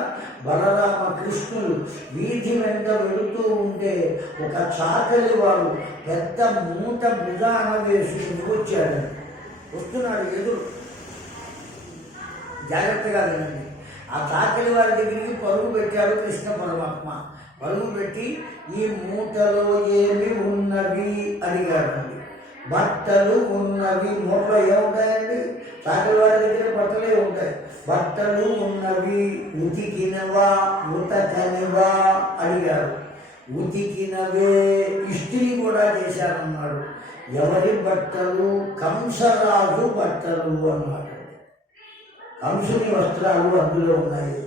బలరామ కృష్ణులు వీధి వెంట వెళుతూ ఉంటే ఒక చాకలి వాడు పెద్ద మూట భుజాన వేసుకుని వచ్చాడు. వస్తున్నాడు ఎదురు. జాగ్రత్తగా వినండి. ఆ చాకలి వారి దగ్గరికి పరుగు పెట్టాడు కృష్ణ పరమాత్మ. పరుగు పెట్టి ఈ మూటలో ఏమి ఉన్నవి అడిగాడండి. బట్టలు ఉన్నవి. నోట్లో ఏముంటాయండి? చాకలి వాడి దగ్గర బట్టలే ఉంటాయి. బట్టలు ఉన్నవి, ఉతికినవా ఉతకనివా అడిగారు. ఉతికినవే, ఇస్త్రీ కూడా చేశారన్నాడు. ఎవరి బట్టలు? కంసరాజు బట్టలు అన్నాడు. కంసుని వస్త్రాలు అందులో ఉన్నాయి.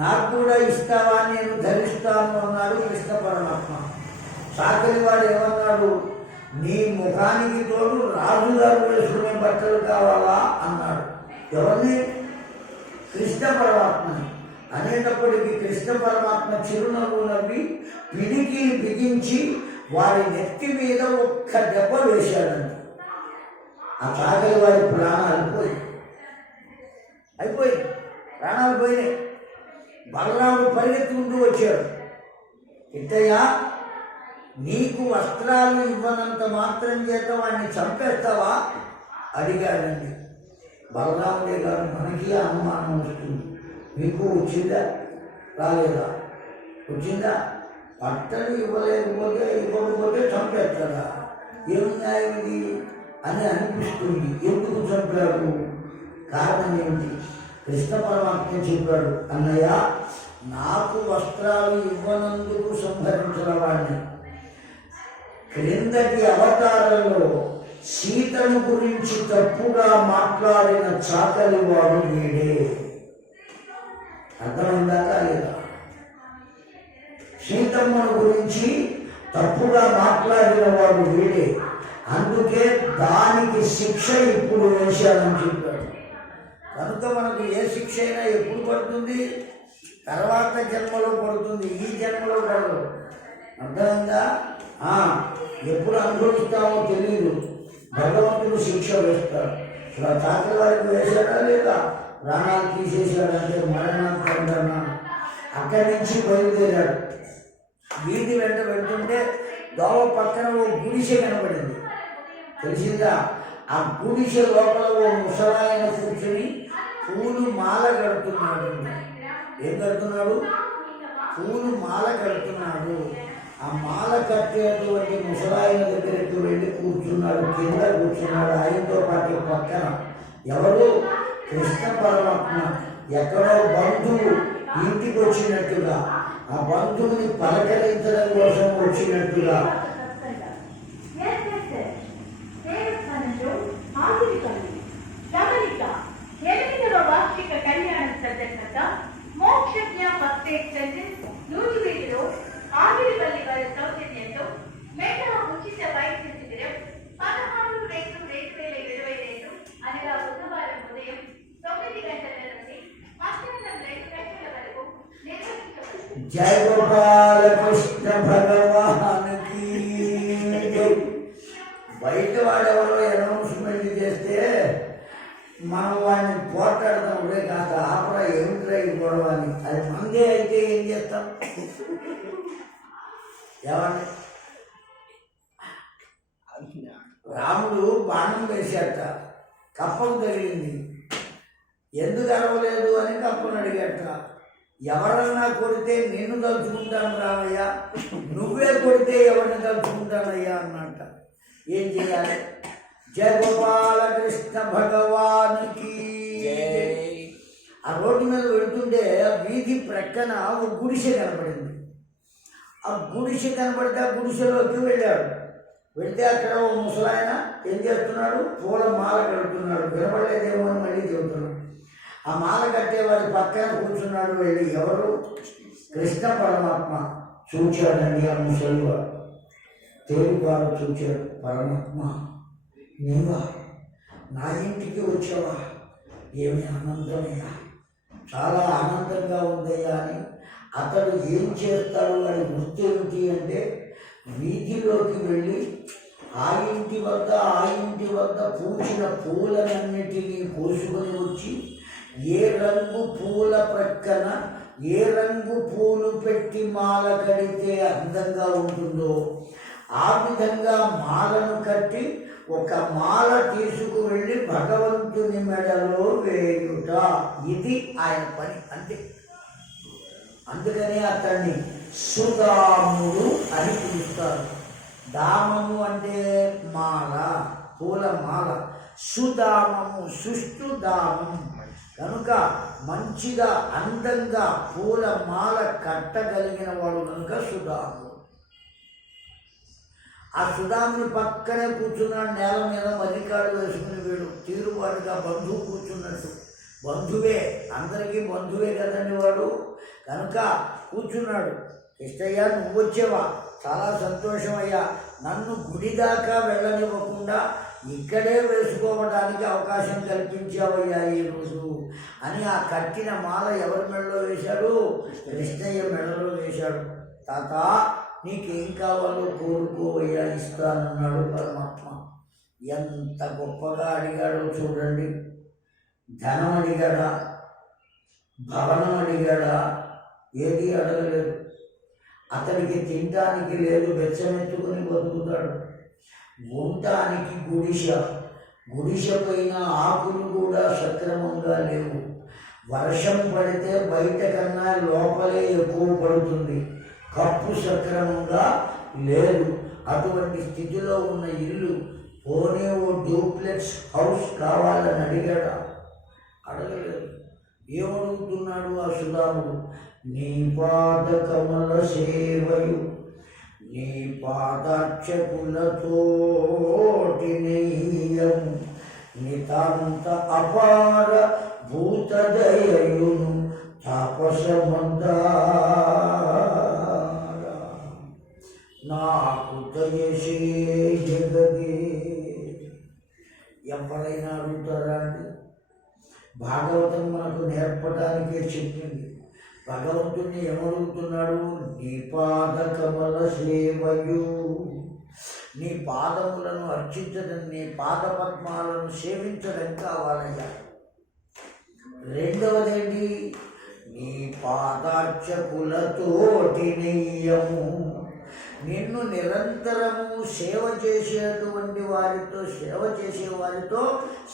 నాకు కూడా ఇస్తావా, నేను ధరిస్తాను అన్నాడు కృష్ణ పరమాత్మ. చాకలి వాడు ఏమన్నాడు? నీ ముఖానికి తోడు రాజుగారు వేసుకునే బట్టలు కావాలా అన్నాడు. ఎవరిని? కృష్ణ పరమాత్మని. అనేటప్పటికీ కృష్ణ పరమాత్మ చిరునవ్వు నవ్వి పిడికి బిగించి వారి నెత్తి మీద ఒక్క దెబ్బ వేశాడంట. ఆ చాకలి వారి ప్రాణాలు అయిపోయి ప్రాణాలు పోయినాయి. బలరాముడు పరిగెత్తుకుంటూ వచ్చాడు. ఇట్టయ్యా, నీకు వస్త్రాలు ఇవ్వనంత మాత్రం చేత వాడిని చంపేస్తావా అడిగాడండి. బలరాముడే గారు, మనకి అనుమానం వస్తుంది. మీకు వచ్చిందా రాలేదా? వచ్చిందా? బట్టలు ఇవ్వకపోతే చంపేస్తాడా? ఏం న్యాయం ఇది అని అనిపిస్తుంది. ఎందుకు చంపాడు? కారణం ఏమిటి? కృష్ణ పరమాత్మ చెప్పాడు, అన్నయ్య, నాకు వస్త్రాలు ఇవ్వనందుకు సంహరించిన వాడిని. క్రిందటి అవతారంలో సీతను గురించి తప్పుగా మాట్లాడిన చాకలి వాడు వీడే. అర్థమైందాకా లేదా? సీతమ్మను గురించి తప్పుగా మాట్లాడిన వాడు వీడే. అందుకే దానికి శిక్ష ఇప్పుడు వేశానని చెప్పాడు. కనుక మనకు ఏ శిక్ష అయినా ఎప్పుడు పడుతుంది? తర్వాత జన్మలో పడుతుంది, ఈ జన్మలో పడదు. అర్థమైందా? ఎప్పుడు అనుభవిస్తామో తెలియదు. భగవంతుడు శిక్ష వేస్తాడు. ఇలా చాకలి వారికి వేశాడా లేదా? ప్రాణాలు తీసేశాడంటే మరణాంతరంగా. అక్కడి నుంచి బయలుదేరాడు. వీధి వెంట వెళ్తుంటే దోవ పక్కన ఓ గుడిసె కనబడింది. తెలిసిందా? ఆ గుడిసె లోపల ఓ ముసలాయన కూర్చుని పూలు మాల కడుతున్నాడు. ఏం కడుతున్నాడు? పూలు మాల కడుతున్నాడు. ఆ మాల కట్టేటువంటి ముసలాయన దగ్గరికి వెళ్ళి కూర్చున్నాడు. కింద కూర్చున్నాడు. ఆయనతో పాటు పక్కన ఎవరు? కృష్ణ పరమాత్మ. ఎక్కడో బంధువు ఇంటికి వచ్చినట్టుగా, ఆ బంధువుని పలకరించడం కోసం వచ్చినట్టుగా. వార్షిక కళ్యాణ సందర్భంగా మోక్షజ్ఞ నూజివీడులో ఆగిరిపల్లి వారి సౌజన్యంతో మెగా ఉచిత వైద్య శిబిరం 16/2/2022 అనగా బుధవారం ఉదయం 9 గంటల నుండి మధ్యాహ్నం 2 గంటల వరకు నిర్వహించబడింది. జై గోపాల కృష్ణ భగవానికి. బయట వాడెవరో అనౌన్స్మెంట్ చేస్తే మనం వాడిని పోట్లాడదాం. ఇదే కాక ఆపరా, ఏమిట్రా ఈ గొడవ అని. అది మందే అయితే ఏం చేస్తాం? ఏమండి? రాముడు బాణం వేశాట, కప్పకు తగిలింది. ఎందుకు అరవలేదు అని కప్పను అడిగట. ఎవరన్నా కొడితే నిన్ను తలుచుకుంటాను రామయ్య, నువ్వే కొడితే ఎవరిని తలుచుకుంటానయ్యా అన్నట్ట. ఏం చేయాలి? జయ గోపాల కృష్ణ భగవానికి. ఆ రోడ్డు మీద వెళుతుంటే ఆ వీధి ప్రక్కన ఒక గుడిసె కనపడింది. ఆ గుడిసె కనపడితే ఆ గుడిసెలోకి వెళ్ళాడు. వెళ్తే అక్కడ ఒక ముసలాయన ఏం చేస్తున్నాడు? పూల మాల కడుతున్నాడు. వినపడలేదేమో అని మళ్ళీ చెబుతున్నాడు. ఆ మాల కట్టేవాడి పక్కన కూర్చున్నాడు. వెళ్ళి ఎవరు? కృష్ణ పరమాత్మ. చూచాడండి ఆ ముసలివాడు. తేలివాడు చూచాడు. పరమాత్మ, నీవా? నా ఇంటికి వచ్చావా? ఏమి ఆనందమయ్యా, చాలా ఆనందంగా ఉందయ్యా అని. అతడు ఏం చేస్తాడు? వాడి వృత్తి ఏమిటి అంటే, వీధిలోకి వెళ్ళి ఆ ఇంటి వద్ద పూచిన పూలనన్నిటినీ కోసుకొని వచ్చి ఏ రంగు పూల ప్రక్కన ఏ రంగు పూలు పెట్టి మాల కడితే అందంగా ఉంటుందో ఆ విధంగా మాలను కట్టి ఒక మాల తీసుకువెళ్ళి భగవంతుని మెడలో వేయుట. ఇది ఆయన పని. అంతే. అందుకని అతన్ని సుదాముడు అని పిలుస్తారు. దామము అంటే మాల, పూల మాల. సుదామము సుష్టు దామం కనుక మంచిగా అందంగా పూల మాల కట్టగలిగిన వాడు కనుక సుదాముడు. ఆ సుదాముని పక్కనే కూర్చున్నాడు నేల మీద మర్రికాడు వేసుకుని. వీడు తీరువాడుగా బంధువు కూర్చున్నట్టు. బంధువే, అందరికీ బంధువే కదండి వాడు. కనుక కూర్చున్నాడు. కృష్ణయ్య నువ్వు వచ్చేవా? చాలా సంతోషం అయ్యా. నన్ను గుడి దాకా వెళ్ళనివ్వకుండా ఇక్కడే వేసుకోవడానికి అవకాశం కల్పించావయ్యా ఈరోజు అని ఆ కట్టిన మాల ఎవరి మెడలో వేశాడు? కృష్ణయ్య మెడలో వేశాడు. తాత నీకేం కావాలో కోరుకోవయ్యా, ఇస్తానన్నాడు పరమాత్మ. ఎంత గొప్పగా అడిగాడో చూడండి. ధనం అడిగాడా? భవనం అడిగాడా? ఏది అడగలేదు. అతడికి తినడానికి లేదు, వెచ్చమెత్తుకుని బతుకుతాడు. ఉండటానికి గుడిసె పైన ఆకులు కూడా సక్రమంగా లేవు. వర్షం పడితే బయట కన్నా లోపలే ఎక్కువ పడుతుంది. కప్పు సక్రమంగా లేదు. అటువంటి స్థితిలో ఉన్న ఇల్లు పోనీ ఓ డూప్లెక్స్ హౌస్ కావాలని అడిగాడా? అడగలేదు. ఏమడుగుతున్నాడు ఆ సుధాముడు? నీ పాద కమల సేవయు నీ పాదాక్షపులతోటి నెయ్యము నితాంత అపార భూతదయయును తాపసమందార నాకు దయచేయగదే. ఎవరైనా అడుగుతారా అండి? భాగవతం మనకు నేర్పడానికే చెప్పింది. భగవంతుణ్ణి ఏమడుగుతున్నాడు? నీ పాద కమల సేవయు, నీ పాదములను అర్చించడం, నీ పాద పద్మాలను సేవించడం కావాలయ్యా. రెండవదేంటి? నీ పాదార్చకులతోటి నెయ్యము, నిన్ను నిరంతరము సేవ చేసేటువంటి వారితో, సేవ చేసే వారితో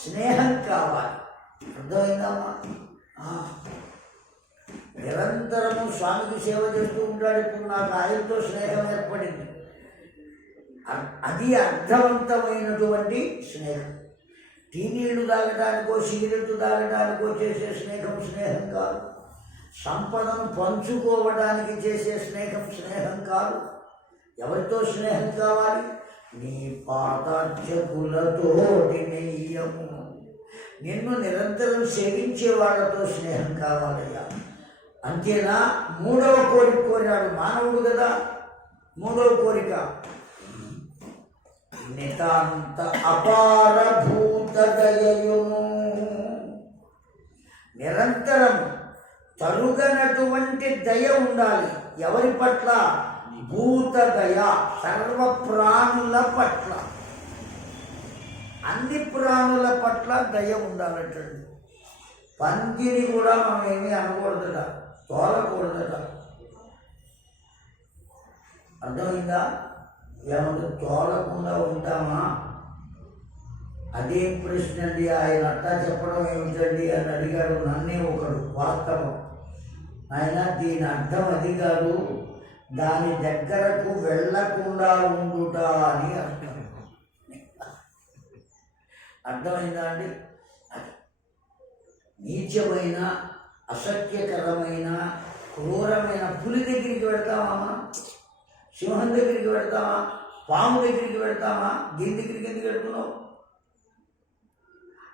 స్నేహం కావాలి. అర్థమైందమ్మా? నిరంతరము స్వామికి సేవ చేస్తూ ఉంటాడు. ఇప్పుడు నాకు ఆయనతో స్నేహం ఏర్పడింది. అది అర్థవంతమైనటువంటి స్నేహం. టీ నీళ్లు తాగడానికో సిగరెట్ తాగడానికో చేసే స్నేహం కాదు. సంపదను పంచుకోవడానికి చేసే స్నేహం కాదు. ఎవరితో స్నేహం కావాలి? నీ పాదార్చకులతోటి నెయ్యము, నిన్ను నిరంతరం సేవించే వాళ్ళతో స్నేహం కావాలయ్యా. అంతేనా? మూడవ కోరిక కోరాడు. మానవుడు కదా. మూడవ కోరిక నితాంత అపార భూత దయయును, నిరంతరం తరుగనటువంటి దయ ఉండాలి. ఎవరి పట్ల? భూత దయ, సర్వ ప్రాణుల పట్ల, అన్ని ప్రాణుల పట్ల దయ ఉండాలంటండి. పందిని కూడా మనం ఏమీ అనకూడదట, తోలకూడదట. అర్థమైందా? ఏమంటే తోలకుండా ఉంటామా? అదేం ప్రశ్న అండి, ఆయన అట్టా చెప్పడం ఏమిటండి అని అడిగాడు నన్నే ఒకడు. వాస్తవం ఆయన, దీని అర్థం అది కాదు, దాని దగ్గరకు వెళ్ళకుండా ఉండుట అని అర్థం. అర్థమైందా అండి? నీచమైన, అసత్యకరమైన, క్రూరమైన పులి దగ్గరికి వెళ్తామా మనం? సింహం దగ్గరికి వెళ్తామా? పాము దగ్గరికి వెళ్తామా? దీని దగ్గరికి ఎందుకు వెళ్తున్నావు?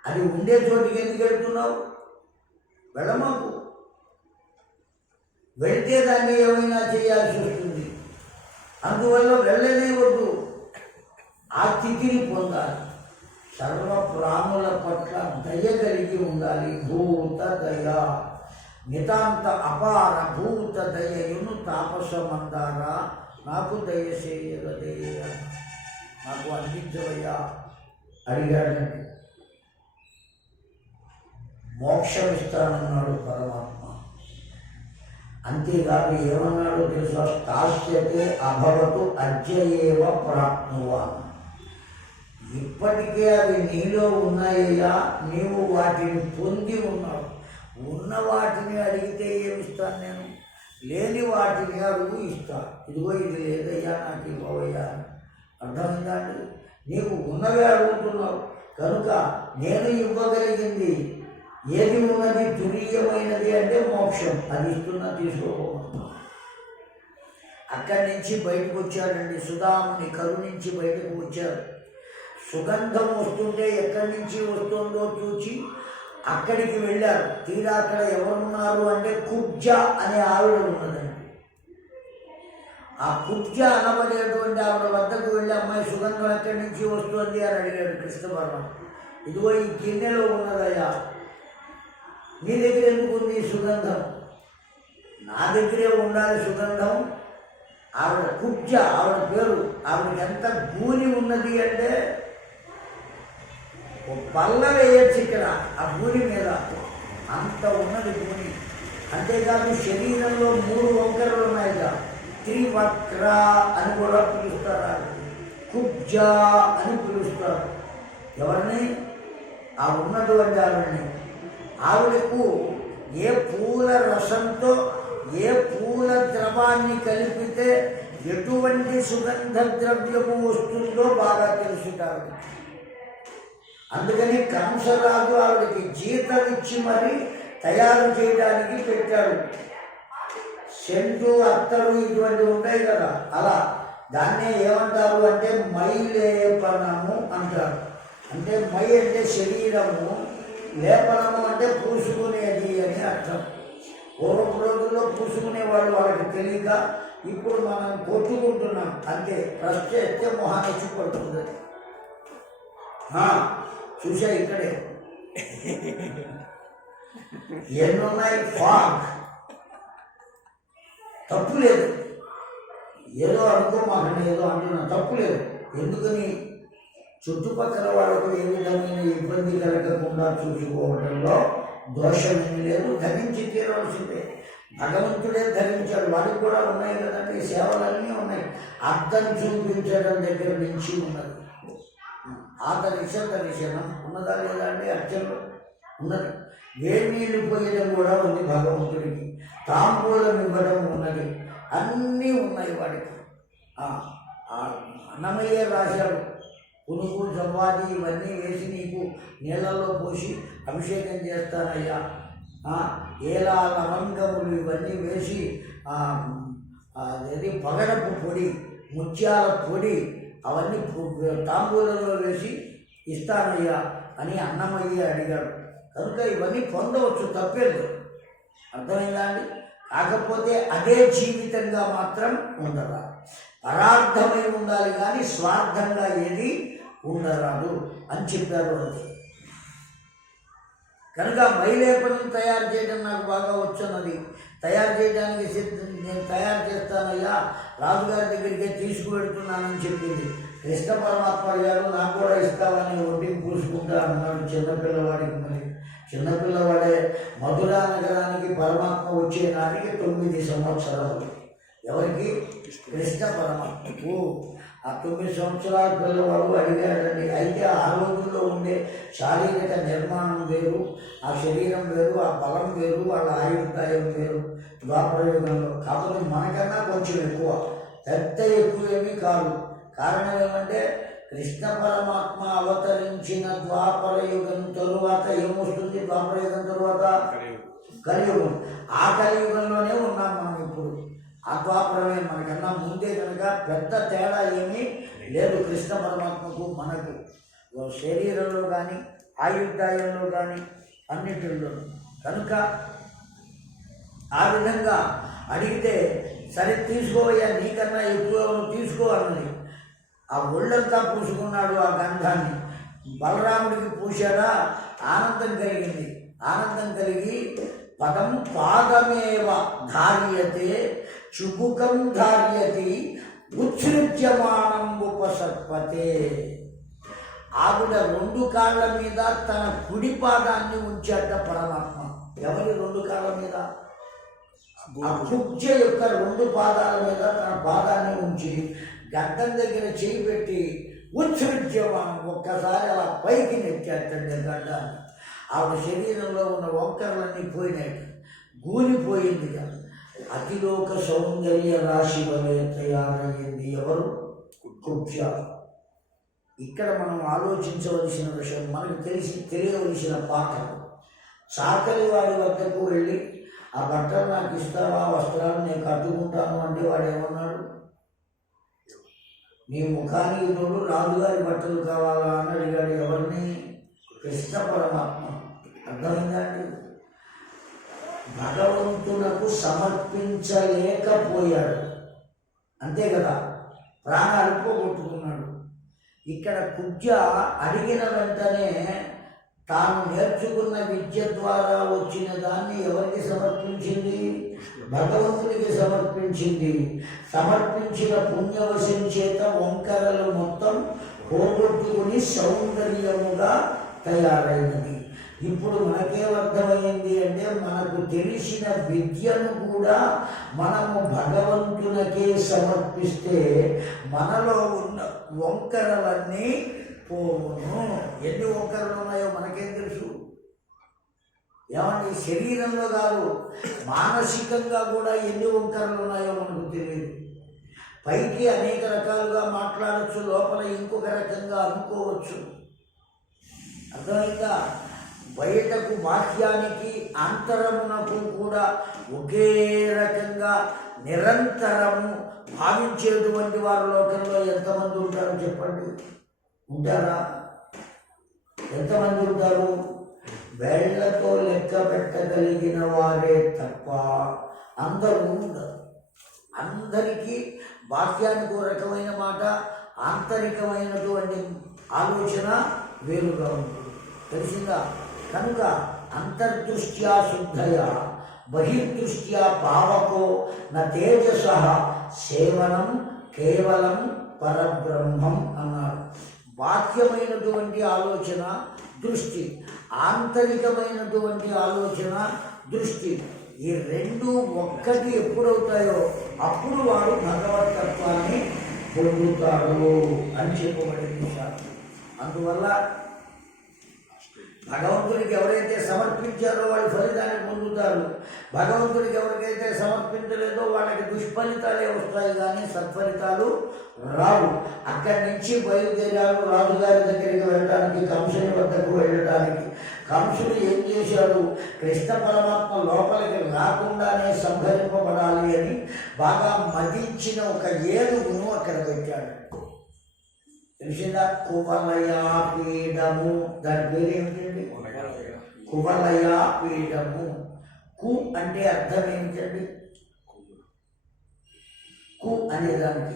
అది ఉండే చోటికి ఎందుకు వెళ్తున్నావు? వెళ్ళమాకు. వెళితే దాన్ని ఏమైనా చేయాల్సి వస్తుంది. అందువల్ల వెళ్ళనే వద్దు. ఆ స్థితిని పొందాలి. సర్వ ప్రాణుల పట్ల దయ కలిగి ఉండాలి. భూత దయ, నితాంత అపార భూత దయయును తాపసమందార నాకు దయచేయగదే, నాకు అందించవయ్యా అడిగాడండి. మోక్షం ఇస్తానన్నాడు పరమాత్మ. అంతేకాదు ఏమన్నాడో తెలుసా? స్థాస్యతే అభవతు అద్యయేవ ప్రాప్నువా. ఇప్పటికే అవి నీలో ఉన్నాయ్యా, నీవు వాటిని పొంది ఉన్నావు. ఉన్న వాటిని అడిగితే ఏమిస్తాను నేను? లేని వాటిని అడుగు, ఇస్తా. ఇదిగో ఇది లేదయ్యా, నాకు ఇవ్వవయ్యా. అర్థమైందా అండి? నీకు ఉన్నవే అడుగుతున్నావు కనుక నేను ఇవ్వగలిగింది ఏది ఉన్నది తురీయమైనది అంటే మోక్షం. అది ఇస్తున్నా తీసుకోకుండా అక్కడి నుంచి బయటకు వచ్చాడండి. సుధాముని కరుణించి బయటకు వచ్చారు. సుగంధం వస్తుంటే ఎక్కడి నుంచి వస్తుందో చూచి అక్కడికి వెళ్ళారు. తీరా అక్కడ ఎవరున్నారు అంటే కుబ్జ అనే ఆవిడ ఉన్నదండి. ఆ కుబ్జ అనబడేటువంటి ఆవిడ వద్దకు వెళ్ళి అమ్మాయి సుగంధం ఎక్కడి నుంచి వస్తుంది అని అడిగాడు కృష్ణ పరమాత్మ. ఇదిగో ఈ గిన్నెలో ఉన్నదయ్యా, నీ దగ్గర ఎందుకు ఉంది సుగంధం? నా దగ్గరే ఉండాలి సుగంధం. ఆవిడ కుబ్జ, ఆవిడ పేరు. ఆవిడకి ఎంత భూమి ఉన్నది అంటే ఓ పల్ల వేయచ్చు ఇక్కడ ఆ భూమి మీద, అంత ఉన్నది భూమి. అంతేకాదు శరీరంలో 3 వంకరలు ఉన్నాయిగా, త్రివక్ర అని కూడా పిలుస్తారు, కుబ్జ అని పిలుస్తారు. ఎవరిని? ఆ ఉన్నటువంటి ఆవిడని. ఆవిడకు ఏ పూల రసంతో ఏ పూల ద్రవాన్ని కలిపితే ఎటువంటి సుగంధ ద్రవ్యము వస్తుందో బాగా తెలుసుతారు. అందుకని కంసరాజు ఆవిడకి జీతం ఇచ్చి మరి తయారు చేయడానికి పెట్టాడు. సెంటు అత్తరు ఇటువంటివి ఉంటాయి కదా, అలా దాన్నే ఏమంటారు అంటే మైలేపనము అంటారు. అంటే మై అంటే శరీరము, లేపనము అంటే పూసుకునేది అని అర్థం. పూర్వపు రోజుల్లో పూసుకునేవాళ్ళు, వాళ్ళకి తెలియక ఇప్పుడు మనం కొట్టుకుంటున్నాం అంతే. ఫస్ట్ ఎత్తే మొహాన్ని వచ్చి పడుతుంది. చూసా ఇక్కడే ఎన్నున్నాయి. ఫాగ్ తప్పు లేదు, ఏదో అనుకో మాకండి, ఏదో అంటున్నా, తప్పు లేదు. ఎందుకని చుట్టుపక్కల వాళ్ళకు ఏ విధమైన ఇబ్బంది కలగకుండా చూసుకోవడంలో దోషమేమీ లేదు. ధరించి తీరవలసిందే. భగవంతుడే ధరించాడు, వాడికి కూడా ఉన్నాయి కదండి, సేవలన్నీ ఉన్నాయి. అర్థం చూపించడం దగ్గర నుంచి ఉన్నది. దర్శనం ఉన్నదా లేదా అంటే అర్చనలో ఉన్నది. వేడి నీళ్లు పోయడం కూడా ఉంది భగవంతుడికి. తాంబూలం ఇవ్వడం ఉన్నది. అన్నీ ఉన్నాయి వాడికి. అన్నమయ్య రాశాడు, పునుగు జవ్వాది ఇవన్నీ వేసి నీకు నీళ్ళల్లో పోసి అభిషేకం చేస్తానయ్యా. ఏలా లవంగములు ఇవన్నీ వేసి అది పగడపు పొడి, ముత్యాల పొడి అవన్నీ తాంబూలంలో వేసి ఇస్తానయ్యా అని అన్నమయ్య అడిగాడు. కనుక ఇవన్నీ పొందవచ్చు, తప్పేది. అర్థమైందా అండి? కాకపోతే అదే జీవితంగా మాత్రం ఉండరా, పరార్థమై ఉండాలి కానీ స్వార్థంగా ఏది ఉండరాదు అని చెప్పారు. అంతే. కనుక మైలేపనం తయారు చేయడం నాకు బాగా వచ్చున్నది. తయారు చేయడానికి నేను తయారు చేస్తానయ్యా, రాజుగారి దగ్గరికే తీసుకువెడుతున్నానని చెప్పింది. కృష్ణ పరమాత్మ గారు నాకు కూడా ఇస్తామని ఒడ్డికి పూసుకుంటా అన్నాడు చిన్నపిల్లవాడికి. మరి చిన్నపిల్లవాడే. మధురా నగరానికి పరమాత్మ వచ్చే నాటికి 9 సంవత్సరాలు. ఎవరికి? కృష్ణ పరమాత్మకు. ఆ 9 సంవత్సరాల పిల్లవాడు అడిగాడండి. అయితే ఆ రోజుల్లో ఉండే శారీరక నిర్మాణం వేరు, ఆ శరీరం వేరు, ఆ బలం వేరు, వాళ్ళ ఆయుర్దాయం వేరు ద్వాపరయుగంలో. కాకపోతే మనకన్నా కొంచెం ఎక్కువ, పెద్ద ఎక్కువేమీ కాదు. కారణం ఏమంటే కృష్ణ పరమాత్మ అవతరించిన ద్వాపరయుగం తరువాత ఏమొస్తుంది? ద్వాపరయుగం తరువాత కలియుగం. ఆ కలియుగంలోనే ఉన్నాం మనం ఇప్పుడు. ఆ ద్వాపరమే మనకన్నా ముందే కనుక పెద్ద తేడా ఏమీ లేదు కృష్ణ పరమాత్మకు మనకు. శరీరంలో కానీ ఆయుర్దాయంలో కానీ అన్నిటిలో. కనుక ఆ విధంగా అడిగితే సరే తీసుకోవయ్యా, నీకన్నా ఎక్కువ తీసుకో అన్నది. ఆ ఒళ్ళంతా పూసుకున్నాడు ఆ గంధాన్ని. బలరాముడికి పూశారా, ఆనందం కలిగింది. ఆనందం కలిగి పదం పాదమేవ ధార్యతే చుబుకం ధార్యతి ఉత్సృజ్యమానం ఉపసర్పతే. ఆవిడ 2 కాళ్ళ మీద తన కుడి పాదాన్ని ఉంచాట పరమాత్మ. ఎవరి 2 కాళ్ళ మీద? ఆ కుబ్జ యొక్క 2 పాదాల మీద తన పాదాన్ని ఉంచి గడ్డం దగ్గర చేయి పెట్టి ఉత్సృజ్యమానం ఒక్కసారి అలా పైకి నెట్టాటండి గడ్డాన్ని. ఆవిడ శరీరంలో ఉన్న వంకరలన్నీ పోయినాయి, గూలిపోయింది. అతిలోక సౌందర్య రాశి వలె తయారయ్యింది. ఎవరు? కుబ్జ. ఇక్కడ మనం ఆలోచించవలసిన విషయం, మనకు తెలియవలసిన పాఠం. చాకలి వాడి వద్దకు వెళ్ళి ఆ బట్టలు నాకు ఇస్తావా, వస్త్రాలు నేను కట్టుకుంటాను అంటే వాడు ఏమన్నాడు? నీ ముఖానికి తోడు రాజుగారి బట్టలు కావాలా అని అడిగాడు. ఎవరిని? కృష్ణ పరమాత్మ. అర్థమైందండి? భగవంతునకు సమర్పించలేకపోయాడు, అంతే కదా, ప్రాణాలు పోగొట్టుకున్నాడు. ఇక్కడ కుబ్జ అడిగిన వెంటనే తాను నేర్చుకున్న విద్య ద్వారా వచ్చిన దాన్ని ఎవరికి సమర్పించింది? భగవంతుడికి సమర్పించింది. సమర్పించిన పుణ్యవశం చేత వంకరలు మొత్తం పోగొట్టుకుని సౌందర్యముగా తయారైనది. ఇప్పుడు మనకేమర్థమైంది అంటే, మనకు తెలిసిన విద్యను కూడా మనము భగవంతునికే సమర్పిస్తే మనలో ఉన్న వంకరలన్నీ పోవును. ఎన్ని వంకరలు ఉన్నాయో మనకేం తెలుసు? ఏమండి, శరీరంలో కాదు, మానసికంగా కూడా ఎన్ని వంకరలు ఉన్నాయో మనకు తెలియదు. పైకి అనేక రకాలుగా మాట్లాడచ్చు, లోపల ఇంకొక రకంగా అనుకోవచ్చు. అర్థమైందా? బయటకు బాహ్యానికి అంతరమునకు కూడా ఒకే రకంగా నిరంతరము భావించేటువంటి వారు లోకంలో ఎంతమంది ఉంటారు చెప్పండి? ఉంటారా? ఎంతమంది ఉంటారు? వేళ్లతో లెక్క పెట్టగలిగిన వారే తప్ప అందరూ ఉండరు. అందరికీ బాహ్యానికి ఒక రకమైన మాట, ఆంతరికమైనటువంటి ఆలోచన వేరుగా ఉంటుంది. తెలిసిందా? కనుక అంతర్దృష్ట్యా శుద్ధయ బహిర్దృష్ట్యా పావకో న తేజస సేవనం కేవలం పరబ్రహ్మం అన్నారు. బాహ్యమైనటువంటి ఆలోచన దృష్టి, ఆంతరికమైనటువంటి ఆలోచన దృష్టి, ఈ రెండు ఒక్కటి ఎప్పుడవుతాయో అప్పుడు వాడు భగవతత్వాన్ని పొందుతాడు అని చెప్పబడింది శాస్త్రం. అందువల్ల భగవంతుడికి ఎవరైతే సమర్పించారో వాళ్ళు ఫలితాన్ని పొందుతారు. భగవంతుడికి ఎవరికైతే సమర్పించలేదో వాళ్ళకి దుష్ఫలితాలే వస్తాయి, కానీ సత్ఫలితాలు రావు. అక్కడి నుంచి బయలుదేరాడు రాజుగారి దగ్గరికి వెళ్ళడానికి, కంసుని వద్దకు వెళ్ళడానికి. కంసుడు ఏం చేశాడు? కృష్ణ పరమాత్మ లోపలికి రాకుండానే సంహరింపబడాలి అని బాగా మదించిన ఒక ఏనుగును అక్కడ పెట్టాడు. తెలిసిందా? కువలయాపీఠము. దాని పేరేమిటండి? కువలయాపీఠము. కు అంటే అర్థం ఏమిటండి? కు అనే దానికి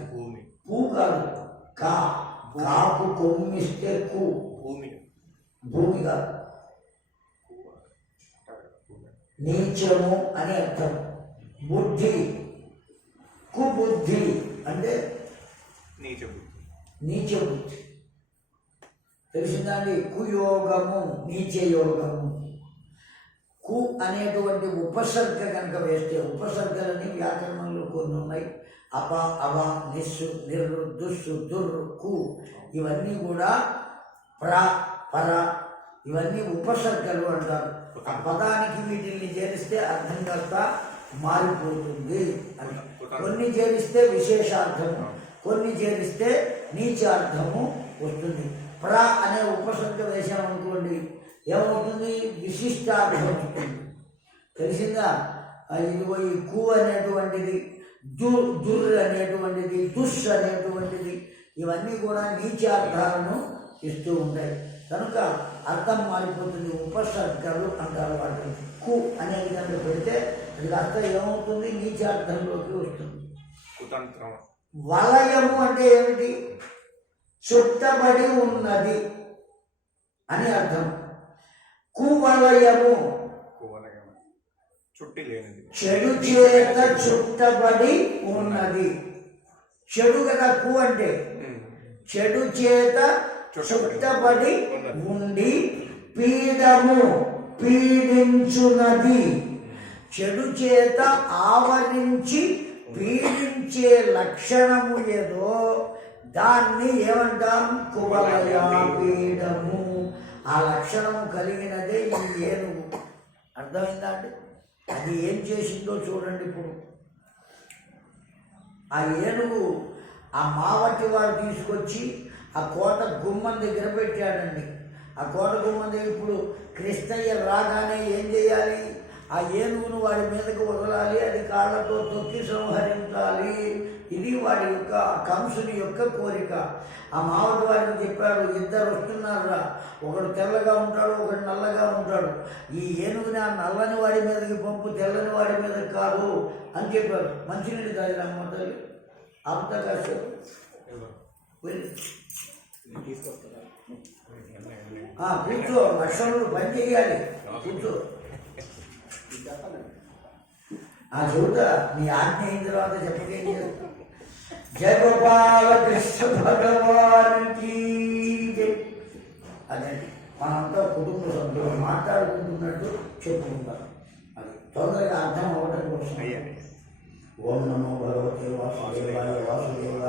పూ కాదు, కా. కాకు కొమ్మిస్తే కు, భూమి కాదు. నీచము అని అర్థం. బుద్ధి, కుబుద్ధి అంటే నీచ బుద్ధి. తెలిసిందండి? కుయోగము, నీచయోగము. కు అనేటువంటి ఉపసర్గ కనుక వేస్తే, ఉపసర్గలని వ్యాకరణంలో కొన్ని ఉన్నాయి. అప, అవ, నిస్సు, నిర్రు, దుస్సు, దుర్రు, కు, ఇవన్నీ కూడా ప్ర, పర, ఇవన్నీ ఉపసర్గలు అంటారు. ఆ పదానికి వీటిని చేరిస్తే అర్థం కాస్త మారిపోతుంది అని. కొన్ని చేరిస్తే విశేషార్థము, కొన్ని చేరిస్తే నీచార్థము వస్తుంది. ప్ర అనే ఉపసర్గ వేశామనుకోండి, ఏమవుతుంది? విశిష్టార్థం వస్తుంది. తెలిసిందా? ఇదిగో ఈ కు అనేటువంటిది, దుర్ అనేటువంటిది, దుష్ అనేటువంటిది, ఇవన్నీ కూడా నీచార్థాలను ఇస్తూ ఉంటాయి. కనుక అర్థం మారిపోతుంది. ఉపసర్గలు అంటారు వాటిని. కు అనే విధంగా పెడితే అది అర్థం ఏమవుతుంది? నీచార్థంలోకి వస్తుంది. వలయము అంటే ఏమిటి? చుట్టబడి ఉన్నది అని అర్థం. కువలయము చెడు చేత చుట్టబడి ఉన్నది. చెడు కదా కు అంటే. చెడు చేత చుట్టబడి ఉండి పీడము, పీడించున్నది. చెడు చేత ఆవరించి పీడించే లక్షణము ఏదో దాన్ని ఏమంటాం? కువలయాపీడము. ఆ లక్షణము కలిగినదే ఈ ఏనుగు. అర్థమైందా అండి? అది ఏం చేసిందో చూడండి. ఇప్పుడు ఆ ఏనుగు ఆ మావటి వాడు తీసుకొచ్చి ఆ కోట గుమ్మం దగ్గర పెట్టాడండి. ఆ కోట గుమ్మం దగ్గర ఇప్పుడు కృష్ణయ్య రాగానే ఏం చేయాలి? ఆ ఏనుగును వాడి మీదకు వదలాలి, అది కాళ్ళతో తొక్కి సంహరించాలి. ఇది వాడి యొక్క కంసుని యొక్క కోరిక. ఆ మావటి వాడిని చెప్పాడు, ఇద్దరు వస్తున్నారా, ఒకడు తెల్లగా ఉంటాడు, ఒకడు నల్లగా ఉంటాడు. ఈ ఏనుగుని ఆ నల్లని వాడి మీదకి పంపు, తెల్లని వాడి మీద కాదు అని చెప్పాడు. మంచినీళ్ళు తాగినమ్మ తల్లి అంత కాసేపు కూర్చో, లక్షణులు పని చేయాలి, కూర్చో. చెబుతా, నీ ఆజ్ఞ అయిన తర్వాత చెప్పకేం చేస్తా. జయ గోపాల కృష్ణ భగవానికి జై. అదండి మనంతా కుటుంబ సభ్యులు మాట్లాడుకుంటున్నట్టు చెప్పుకుంటాం. అది తొందరగా అర్థం అవ్వడం కోసం. ఓం నమో భగవతే వాసుదేవాయ వాసుదేవాయ